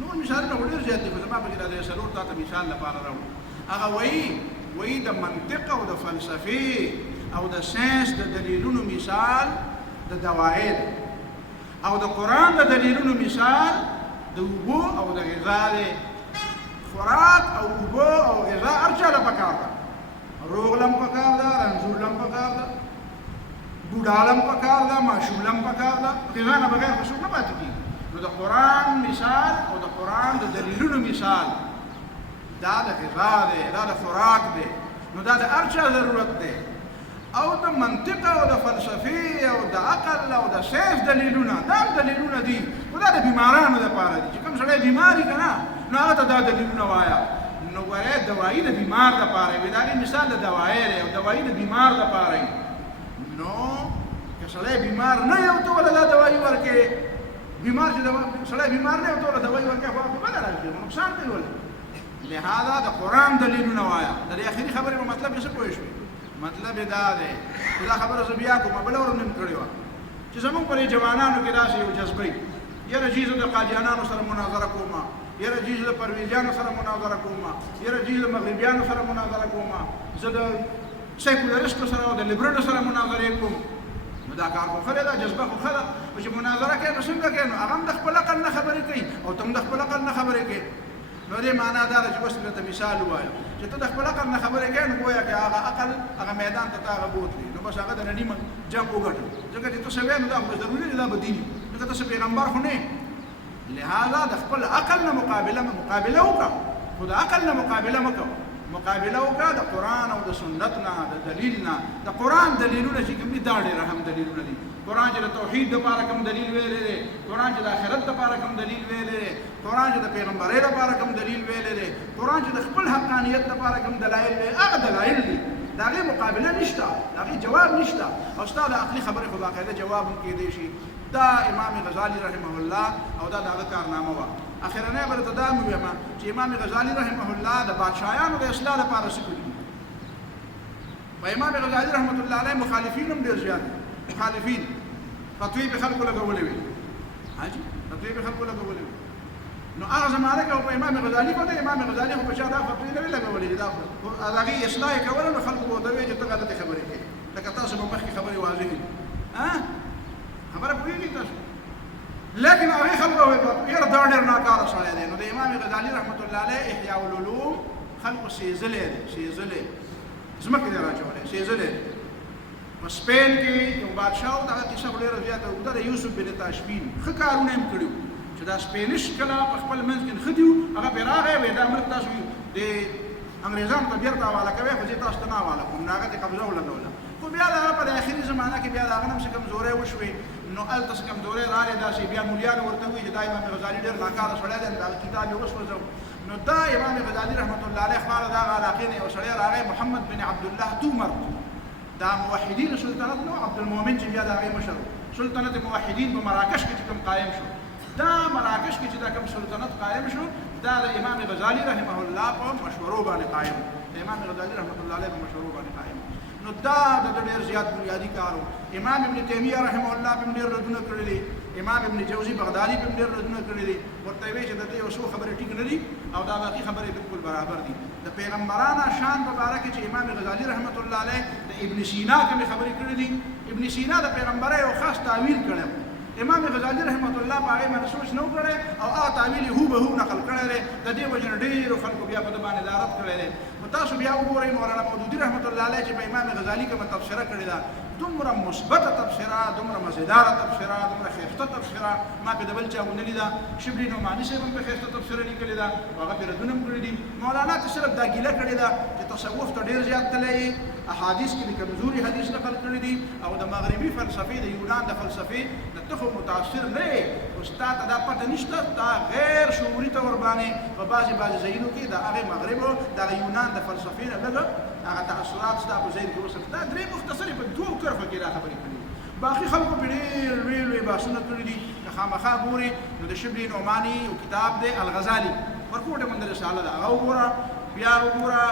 نور مثالونه خو ډېر زیات دي خو زما پکې دا د څلور تا ته مثال لپاره راوړو هغه وایي د منطق او د فلسفې او د ساينس د دلیلونو مثال د دوايي او د قران د دلیلونو مثال د اوبو او د غذا دی. خوراک او اوبو او غذا ارچا له پکار ده، روغ لم پکار ده، رنځور لم پکار ده، بوډا لم پکار ده، ماشوم لم پکار ده. غذا نه بغیر خو نه پاتې کیږي. نو د قران مثال او د قران د دلیلونو مثال دا د غذا دی، دا د خوراک دی، نو دا د ارچا ضرورت دی. او د منطق او د فلسفي او د عقل او د ساينس دلیلونه دا دلیلونه دي، خو دا د بیمارانو لپاره دي چې کوم سړی بیمار وي که نه نو هغه ته دا دلیلونه وایه. نو وایه دوایي د بیمار لپاره وي، د هغې مثال د دوایي دی او دوایي د بیمار لپاره وي. نو که سړی بیمار نه یو ته وله دا دوایي ورکړې، بیمار چې سړی بیمار نه یو ته وله دوایي ورکړې خو هغه بده راځي، نقصان کوي ولې. لهذا د قرآن دلیلونه وایه. د دې اخري خبرې په مطلب یې څه پوه شوې؟ مطلب دا دی چې دا خبره زه بیا کومه بله ورځ مې کړې وه چې زمونږ په دې جوانانو کې داسې یو جذبه وي، یاره جي زه د قادیانانو سره مناظره کومه، یاره جي زه د پرویزیانو سره مناظره کومه، یاره جي زه د مغربیانو سره مناظره کومه، زه د سیکولرستو سره او د لیبرلو سره مناظرې کوم. نو دا کار خو ښه دی، دا جذبه خو ښه ده، خو چې مناظره کوې نو څنګه کوې؟ نو هغه هم د خپل عقل نه خبرې کوي او ته هم د خپل عقل نه خبرې کوې. نو دې معنا دا ده چې اوس درته مثال ووایم چې ته د خپل عقل نه خبرې کوې نو ګویا که هغه عقل هغه میدان ته هغه بوتلي، نو بس هغه د نیمه جنګ وګټي، ځکه چې ته څه وایې نو دا خو ضروري دی، دا به دین وي، ځکه ته څه پیغمبر خو نه یې. لهذا د خپل عقل نه مقابله وکړه، خو د عقل نه مقابله مه کوه، مقابله وکړه د قرآن او د سنت نه، د دلیل نه. د قرآن دلیلونه چې کوم دي دا ډېر اهم دلیلونه دي. قرآن چې د توحید دپاره کوم دلیل ویلی دی، قرآن چې د آخرت دپاره کوم دلیل ویلی دی، قرآن چې د پیغمبرۍ دپاره کوم دلیل ویلی دی، قرآن چې د خپل حقانیت دپاره کوم دلایل ویلي، هغه دلایل دي، د هغې مقابله نشته، د هغې جواب نشته. او ستا د عقلي خبرې خو باقاعده جواب هم کیدی شي. دا امام غزالي رحمه الله او دا د هغه کارنامه وه. اخرنی به درته دا مې ویمه چې امام غزالي رحمه الله د بادشاهانو د اصلاح لپاره څه کړي. په امام غزالي رحمة الله علیه مخالفین هم ډېر زیات دي، مخالفین فتوی به خلکو لګولې وي، حاجي فتوی به خلکو لګولې وي. نو هغه زمانه کې په امام غزالي باندې امام غزالي خو په چا دا فتوی نه وي لګولې، دا د هغې اصلاح یې کوله نو خلکو به ورته ویل چې ته غلطې خبرې کوې، لکه تاسو به مخکې خبرې واضح دي، خبره پوهېږئ تاسو. لیکن هغې خلکو به یاره دا ډېر ناکاره سړی دی. نو د امام غزالي رحمة الله علیه احیاء العلوم خلکو سېزلی دی، سېزلی ځمکې دی راچولی، سېزلی دی. په سپین کې یو بادشاه و، دغه کیسه خو ډېره زیاته اوږده ده، یوسف بن تاشفین. ښه کارونه یې هم کړي وو چې دا سپینش کله په خپل منځ کې نښتي وو، هغه پرې راغی وایي دا ملک تاسو د انګریزانو ته بېرته حواله کوئ، خو زه تاسو ته نه حواله کوم. نو هغه ته قبضه ولګوله. خو بیا د هغه په اخري زمانه کې بیا د هغه نه هم څه کمزورۍ وشوې، نو هلته څه کمزورۍ راغلې، داسې بیا مولیانو ورته ووایي چې دا امام غزالي ډېر ناکاره سړی دی، د هغه کتاب یې وسوځو. نو دا امام غزالي رحمة الله علیه خپله د هغه علاقې نه یو سړی راغی، محمد بن عبدالله تومر، دا موحدین سلطنت نو، عبدالمؤمن چې بیا د هغې مشر و. سلطنت موحدین په مراکش کې چې کوم قایم شو، دا مراکش کې چې دا کوم سلطنت قایم شو، دا د امام غزالي رحمه الله په مشورو باندې قایم، د امام غزالي رحمة الله علیه په مشورو باندې قایم. نو دا د ډېر زیات بنیادي کار و. امام ابن تیمیه رحمه الله په ډېر ردونه کړي دي، امام ابن جوزي بغدادي په ډېر ردونه کړي دي، ورته وایي چې د دې یو څو خبرې ټیک نه دي او دا باقي خبرې بالکل برابر دي. د پیغمبرانو شان په باره کې چې امام غزالي رحمة الله علیه د ابن سینا کومې خبرې کړي دي، ابن سینا د پیغمبرۍ یو خاص تعویل کړی، امام غزالي رحمة الله په هغې باندې سوچ نه و کړی او هغه تعویل یې هوبهو نقل کړی دی. د دې وجې نه ډېرو خلکو بیا په ده باندې دا رد کړی دی. نو تاسو بیا وګورئ مولانا مودودي رحمة الله علیه چې په امام غزالي کومه تبصره کړې ده، دومره مثبته تبصره، دومره مزیداره تبصره، دومره ښایسته تبصره ما پې د بل چا ونه لیده. شبلي نعماني صاحب هم پې ښایسته تبصره لیکلې ده، هغه پې ردونه هم کړي دي. مولانا ته صرف دا ګیله کړې ده چې تصوف ته ډېر زیات تللی، احادیث کې د کمزوري حدیث نقل کړي دي او د مغربي فلسفې د یونان د فلسفې د ته خو متاثر نه یې، خو ستا ته دا پته نشته، دا غیر شعوري طور باندې په بعضې ځایونو کې د هغې مغربو د هغه یونان د فلسفې نه لږه هغه تاثرات ستا په ذهن کې وصل. دا درې مختصرې په دوو طرفه کې دا خبرې کړي دي. باقي خلکو پې ډېر لوی لوی بحثونه کړي دي. که خامخا ګورې نو د شبلي نعماني یو کتاب دی الغزالي، ورکوټه منده رساله ده، هغه وګوره. بیا وګوره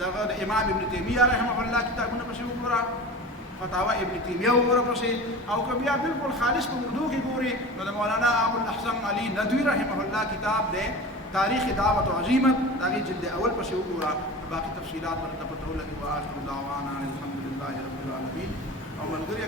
دغه د امام ابن تیمیه رحمه الله کتابونه پسې وګوره، فتاوا ابن تیمیه وګوره پسې، او که بیا بالکل خالص په اردو کې ګورې نو د مولانا ابوالحسن علي ندوي رحمه الله کتاب دی تاریخ دعوت عظیمه دغه جلد اول پسې وګوره باقي تفصيلات باندې پته ولګي. واخر دعوانا الحمد لله رب العالمين. او ملګری